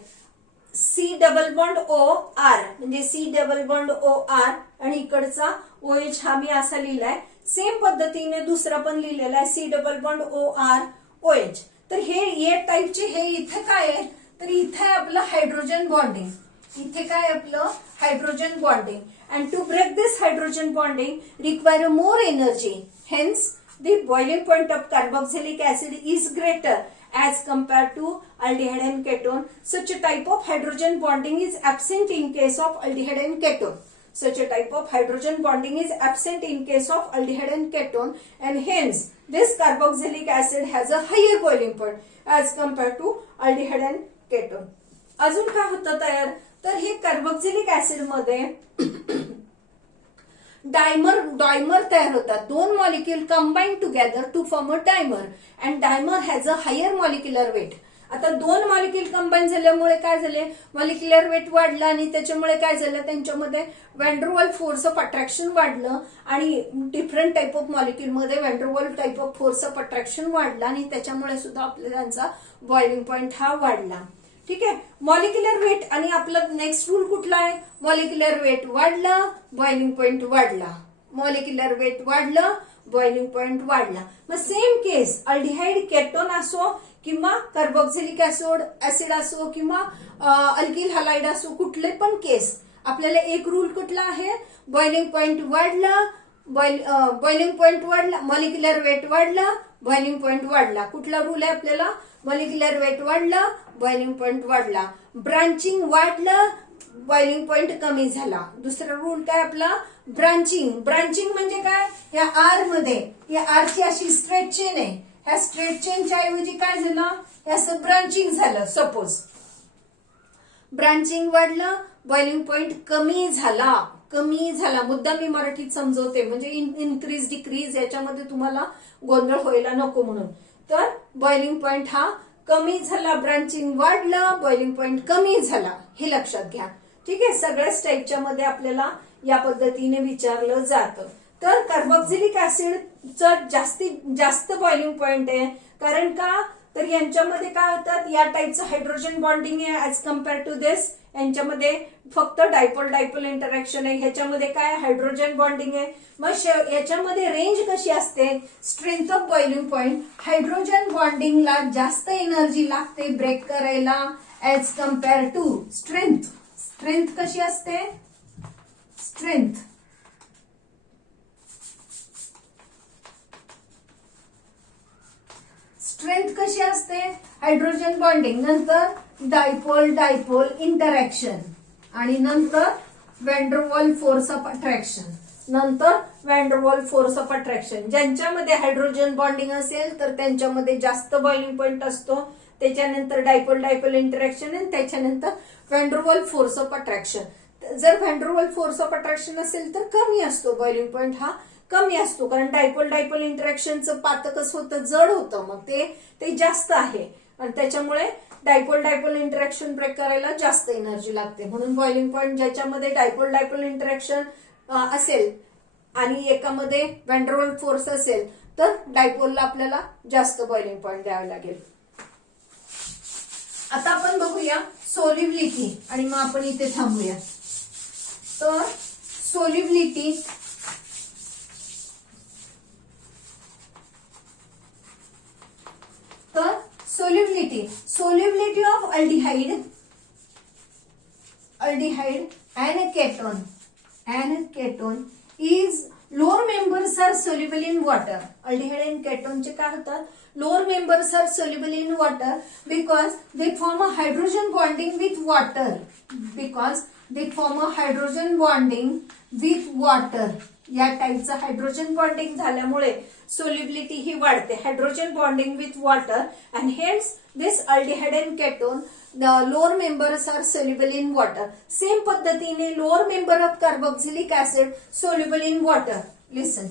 C डबल बॉन्ड OR, म्हणजे C डबल बॉन्ड OR, आणि इकडचा OH हा मी असा लिहिलाय. सेम पद्धतीने दुसरा पण लिहिलेला आहे, C double bond OR OH. तर हे टाईपचे हे इथे काय आहे, तर इथे आहे आपलं हायड्रोजन बॉन्डिंग. इथे काय आपलं hydrogen bonding. And to break this hydrogen bonding require more energy. Hence the boiling point of carboxylic acid is greater as compared to aldehyde and ketone. Such a type of hydrogen bonding is absent in case of aldehyde and ketone. Such a type of hydrogen bonding is absent in case of aldehyde and ketone, and hence this carboxylic acid has a higher boiling point as compared to aldehyde and ketone. अजून काय होतं तयार, तर हे carboxylic acid मध्ये dimer तयार होतात. दोन molecule combine together to form a dimer and dimer has a higher molecular weight. आता दोन मॉलिक्यूल कंबाईन झाल्यामुळे काय झाले, मॉलिक्युलर वेट वाढलं आणि त्याच्यामुळे काय झालं, त्यांच्यामध्ये वॅन्डरवॉल फोर्स ऑफ अट्रॅक्शन वाढलं आणि डिफरंट टाईप ऑफ मॉलिक्यूलमध्ये van der Waal type of force of attraction वाढलं आणि त्याच्यामुळे सुद्धा आपल्या त्यांचा बॉइलिंग पॉइंट हा वाढला. ठीक आहे. मॉलिक्युलर वेट आणि आपला नेक्स्ट रूल कुठला आहे, मॉलिक्युलर वेट वाढलं बॉइलिंग पॉइंट वाढला, मॉलिक्युलर वेट वाढलं बॉइलिंग पॉइंट वाढला. मग सेम केस अल्डिहाइड केटोन असो किंवा कार्बोक्सिलिक ऍसिड असो किंवा अल्किल हलाइड असो, कुठले पण केस आपल्याला एक रूल कुठला आहे, बॉइलिंग पॉइंट वाढला बॉइलिंग पॉइंट वाढला, मॉलिक्युलर वेट वाढला बॉइलिंग पॉइंट वाढला. कुठला रूल आहे आपल्याला, मॉलिक्युलर वेट वाढला बॉइलिंग पॉइंट वाढला. ब्रांचिंग वाढलं बॉइलिंग पॉइंट कमी झाला. दुसरा रूल काय आपला, ब्रांचिंग म्हणजे काय, या आर मध्ये या आरची अशी स्ट्रेट चेन आहे, ह्या स्ट्रेट चेनच्या ऐवजी काय झालं, हे असं ब्रांचिंग झालं. सपोज ब्रांचिंग वाढलं बॉइलिंग पॉइंट कमी झाला. मुद्दा मी मराठीत समजवते म्हणजे इन्क्रीज डिक्रीज याच्यामध्ये तुम्हाला गोंधळ व्हायला नको म्हणून. तर बॉइलिंग पॉइंट हा कमी झाला, ब्रांचिंग वाढलं बॉइलिंग पॉइंट कमी झाला, हे लक्षात घ्या. ठीक आहे. सगळ्याच टाईपच्या मध्ये आपल्याला या पद्धतीने विचारलं जातं. तर कार्बोक्सिलिक ऍसिडचं जास्तीत जास्त बॉइलिंग पॉइंट आहे. कारण का, तर यांच्यामध्ये काय होतात, या टाईपचं हायड्रोजन बॉन्डिंग आहे ऍज कम्पेअर टू दिस. यांच्यामध्ये फक्त डायपोल इंटरॅक्शन आहे, ह्याच्यामध्ये काय हायड्रोजन बॉन्डिंग आहे. मग याच्यामध्ये रेंज कशी असते, strength of boiling point, hydrogen बॉन्डिंगला जास्त एनर्जी लागते ब्रेक करायला ऍज कम्पेअर टू स्ट्रेंथ कशी असते, स्ट्रेंथ कशी असते, हायड्रोजन बॉन्डिंग नंतर डायपोल इंटरॅक्शन आणि नंतर वॅन्डरवॉल फोर्स ऑफ अट्रॅक्शन. ज्यांच्यामध्ये हायड्रोजन बॉन्डिंग असेल तर त्यांच्यामध्ये जास्त बॉइलिंग पॉइंट असतो, त्याच्यानंतर डायपोल इंटरॅक्शन आणि त्याच्यानंतर वॅन्डरवॉल फोर्स ऑफ अट्रॅक्शन. जर वॅन्डरवॉल फोर्स ऑफ अट्रॅक्शन असेल तर कमी असतो बॉइलिंग पॉइंट हा कमी असतो, कारण डायपोल इंटरॅक्शनचं पात कसं होतं, जड होतं, मग ते जास्त आहे आणि त्याच्यामुळे डायपोल इंटरॅक्शन ब्रेक करायला जास्त एनर्जी लागते. म्हणून बॉइलिंग पॉइंट ज्याच्यामध्ये डायपोल इंटरॅक्शन असेल आणि एकामध्ये वॅन्डरवॉल फोर्स असेल तर डायपोलला आपल्याला जास्त बॉइलिंग पॉइंट द्यावे लागेल. आता आपण बघूया सोल्युबिलिटी आणि मग आपण इथे थांबूया. तर solubility of aldehyde and keton is lower members are soluble in water. Aldehyde and keton चे काय होतात, lower members are soluble in water because they form a hydrogen bonding with water. या टाईपचं हायड्रोजन बॉन्डिंग झाल्यामुळे solubility ही वाढते, hydrogen bonding with water and hence this aldehyde and ketone lower members are soluble in water. Same पद्धतीने lower member of carboxylic acid soluble in water. Listen,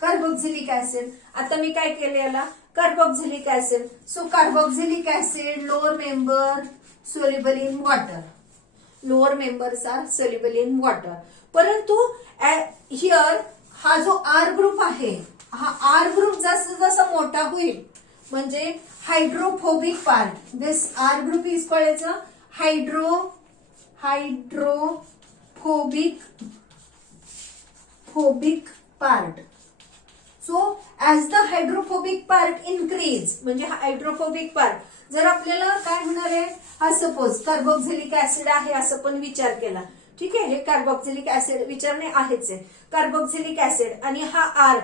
carboxylic acid, आता मी काय केले याला carboxylic acid. So carboxylic acid lower member soluble in water, lower members are soluble in water. परंतु here हा जो R group आहे, हा आर ग्रुप जसं जसं मोठा होईल म्हणजे hydrophobic part, this R group is called hydrophobic part. So as the hydrophobic part increase, म्हणजे हायड्रोफोबिक पार्ट जर आपल्याला काय होणार आहे, हा सपोज कार्बोक्सिलिक ऍसिड आहे असं पण विचार केला, ठीक आहे, हे कार्बोक्सिलिक ऍसिड विचारणे आहेच आहे, कार्बोक्सिलिक ऍसिड आणि हा आर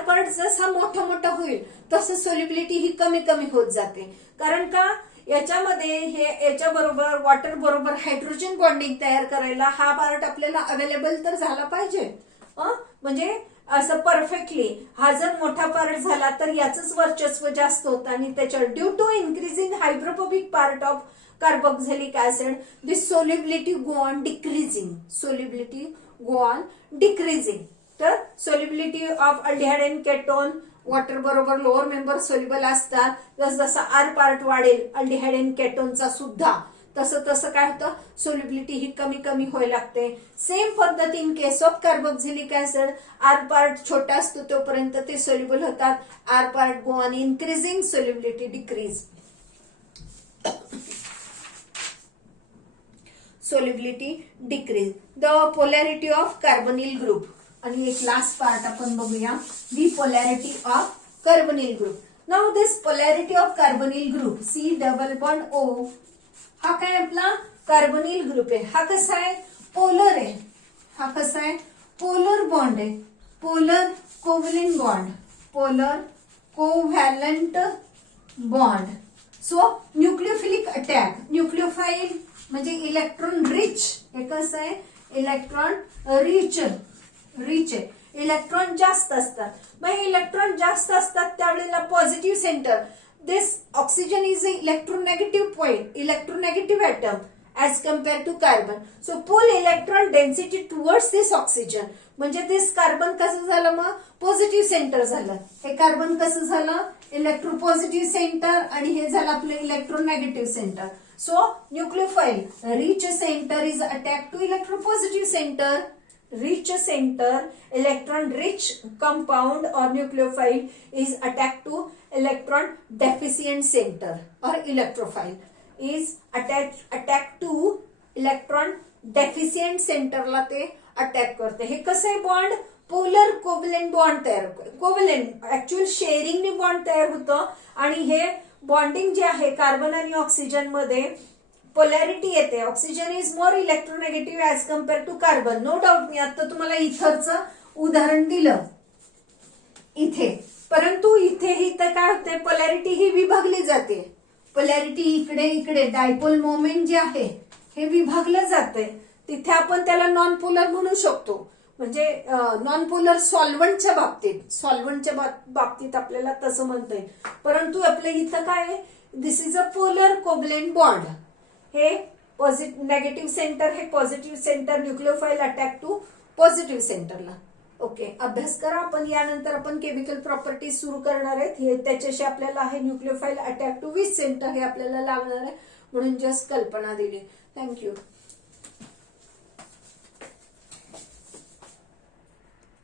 पार्ट जसा मोठा होईल तसं सोल्युबिलिटी ही कमी होत जाते. कारण का, याच्यामध्ये याच्या बरोबर वॉटर बरोबर हायड्रोजन बॉन्डिंग तयार करायला हा पार्ट आपल्याला अवेलेबल तर झाला पाहिजे. म्हणजे असं परफेक्टली हा जर मोठा पार्ट झाला तर याचंच वर्चस्व जास्त होतं आणि त्याच्या due to increasing hydrophobic part of carboxylic acid, the solubility go on decreasing. Solubility go on decreasing. तर solubility of aldehyde and ketone water बरोबर लोअर मेंबर सोल्युबल असतात. जसं आर पार्ट वाढेल अल्डिहाइड आणि केटोनचा सुद्धा तसं तसं काय होतं, सोल्युबिलिटी ही कमी कमी व्हायला लागते. सेम पद्धती in case of carboxylic acid, R part छोटा असतो तोपर्यंत ते सोल्युबल होतात. R part go on increasing, solubility decrease. Solubility decrease. The polarity of carbonyl group. आणि एक लास्ट पार्ट आपण बघूया, the polarity of carbonyl group. Now this polarity of carbonyl group C double bond O, हा काय आपला carbonyl group आहे. हा कसा आहे, पोलर आहे. हा कसा आहे, पोलर बॉन्ड आहे. Polar covalent bond, polar covalent bond. So nucleophilic attack, nucleophile म्हणजे इलेक्ट्रॉन रिच. हे कसं आहे, इलेक्ट्रॉन रिच आहे. इलेक्ट्रॉन जास्त असतात. मग इलेक्ट्रॉन जास्त असतात त्यावेळेला positive centre, this oxygen is an electronegative point, electronegative atom as compared to carbon. So pull electron density towards this oxygen. म्हणजे this कार्बन कसं झालं, मग पॉझिटिव्ह सेंटर झालं. हे कार्बन कसं झालं, इलेक्ट्रोपॉझिटिव्ह सेंटर, आणि हे झालं आपलं electronegative center. So nucleophile rich center is attack to electropositive center. Rich center, electron rich compound or nucleophile is attacked to electron deficient center, or electrophile is attacked to electron deficient center ला ते attack करते. हे कसं आहे, bond polar covalent bond तयार, covalent actual शेअरिंगने bond तयार होतं. आणि हे बॉन्डिंग जे आहे कार्बन आणि ऑक्सिजन मध्ये पोलॅरिटी येते. Oxygen is more electronegative as compare to carbon. No doubt मी आता तुम्हाला इथरचं उदाहरण दिलं इथे, परंतु इथेही तर काय होते, पोलॅरिटी ही विभागली जाते. पोलॅरिटी इकडे इकडे डायपोल मोमेंट जे आहे हे विभागलं जाते. तिथे आपण त्याला नॉन पोलर म्हणू शकतो. म्हणजे नॉन पोलर सॉल्व्हंटच्या बाबतीत आपल्याला तसं म्हणता येईल. परंतु आपल्या इथं काय आहे, this is a polar covalent bond. हे नेगेटिव्ह सेंटर, हे positive center, nucleophile attack to positive सेंटरला. ओके, अभ्यास करा. आपण यानंतर आपण केमिकल प्रॉपर्टीज सुरू करणार आहेत. हे त्याच्याशी आपल्याला आहे nucleophile attack to which centre हे आपल्याला लागणार आहे, म्हणून जस्ट कल्पना दिली. थँक्यू.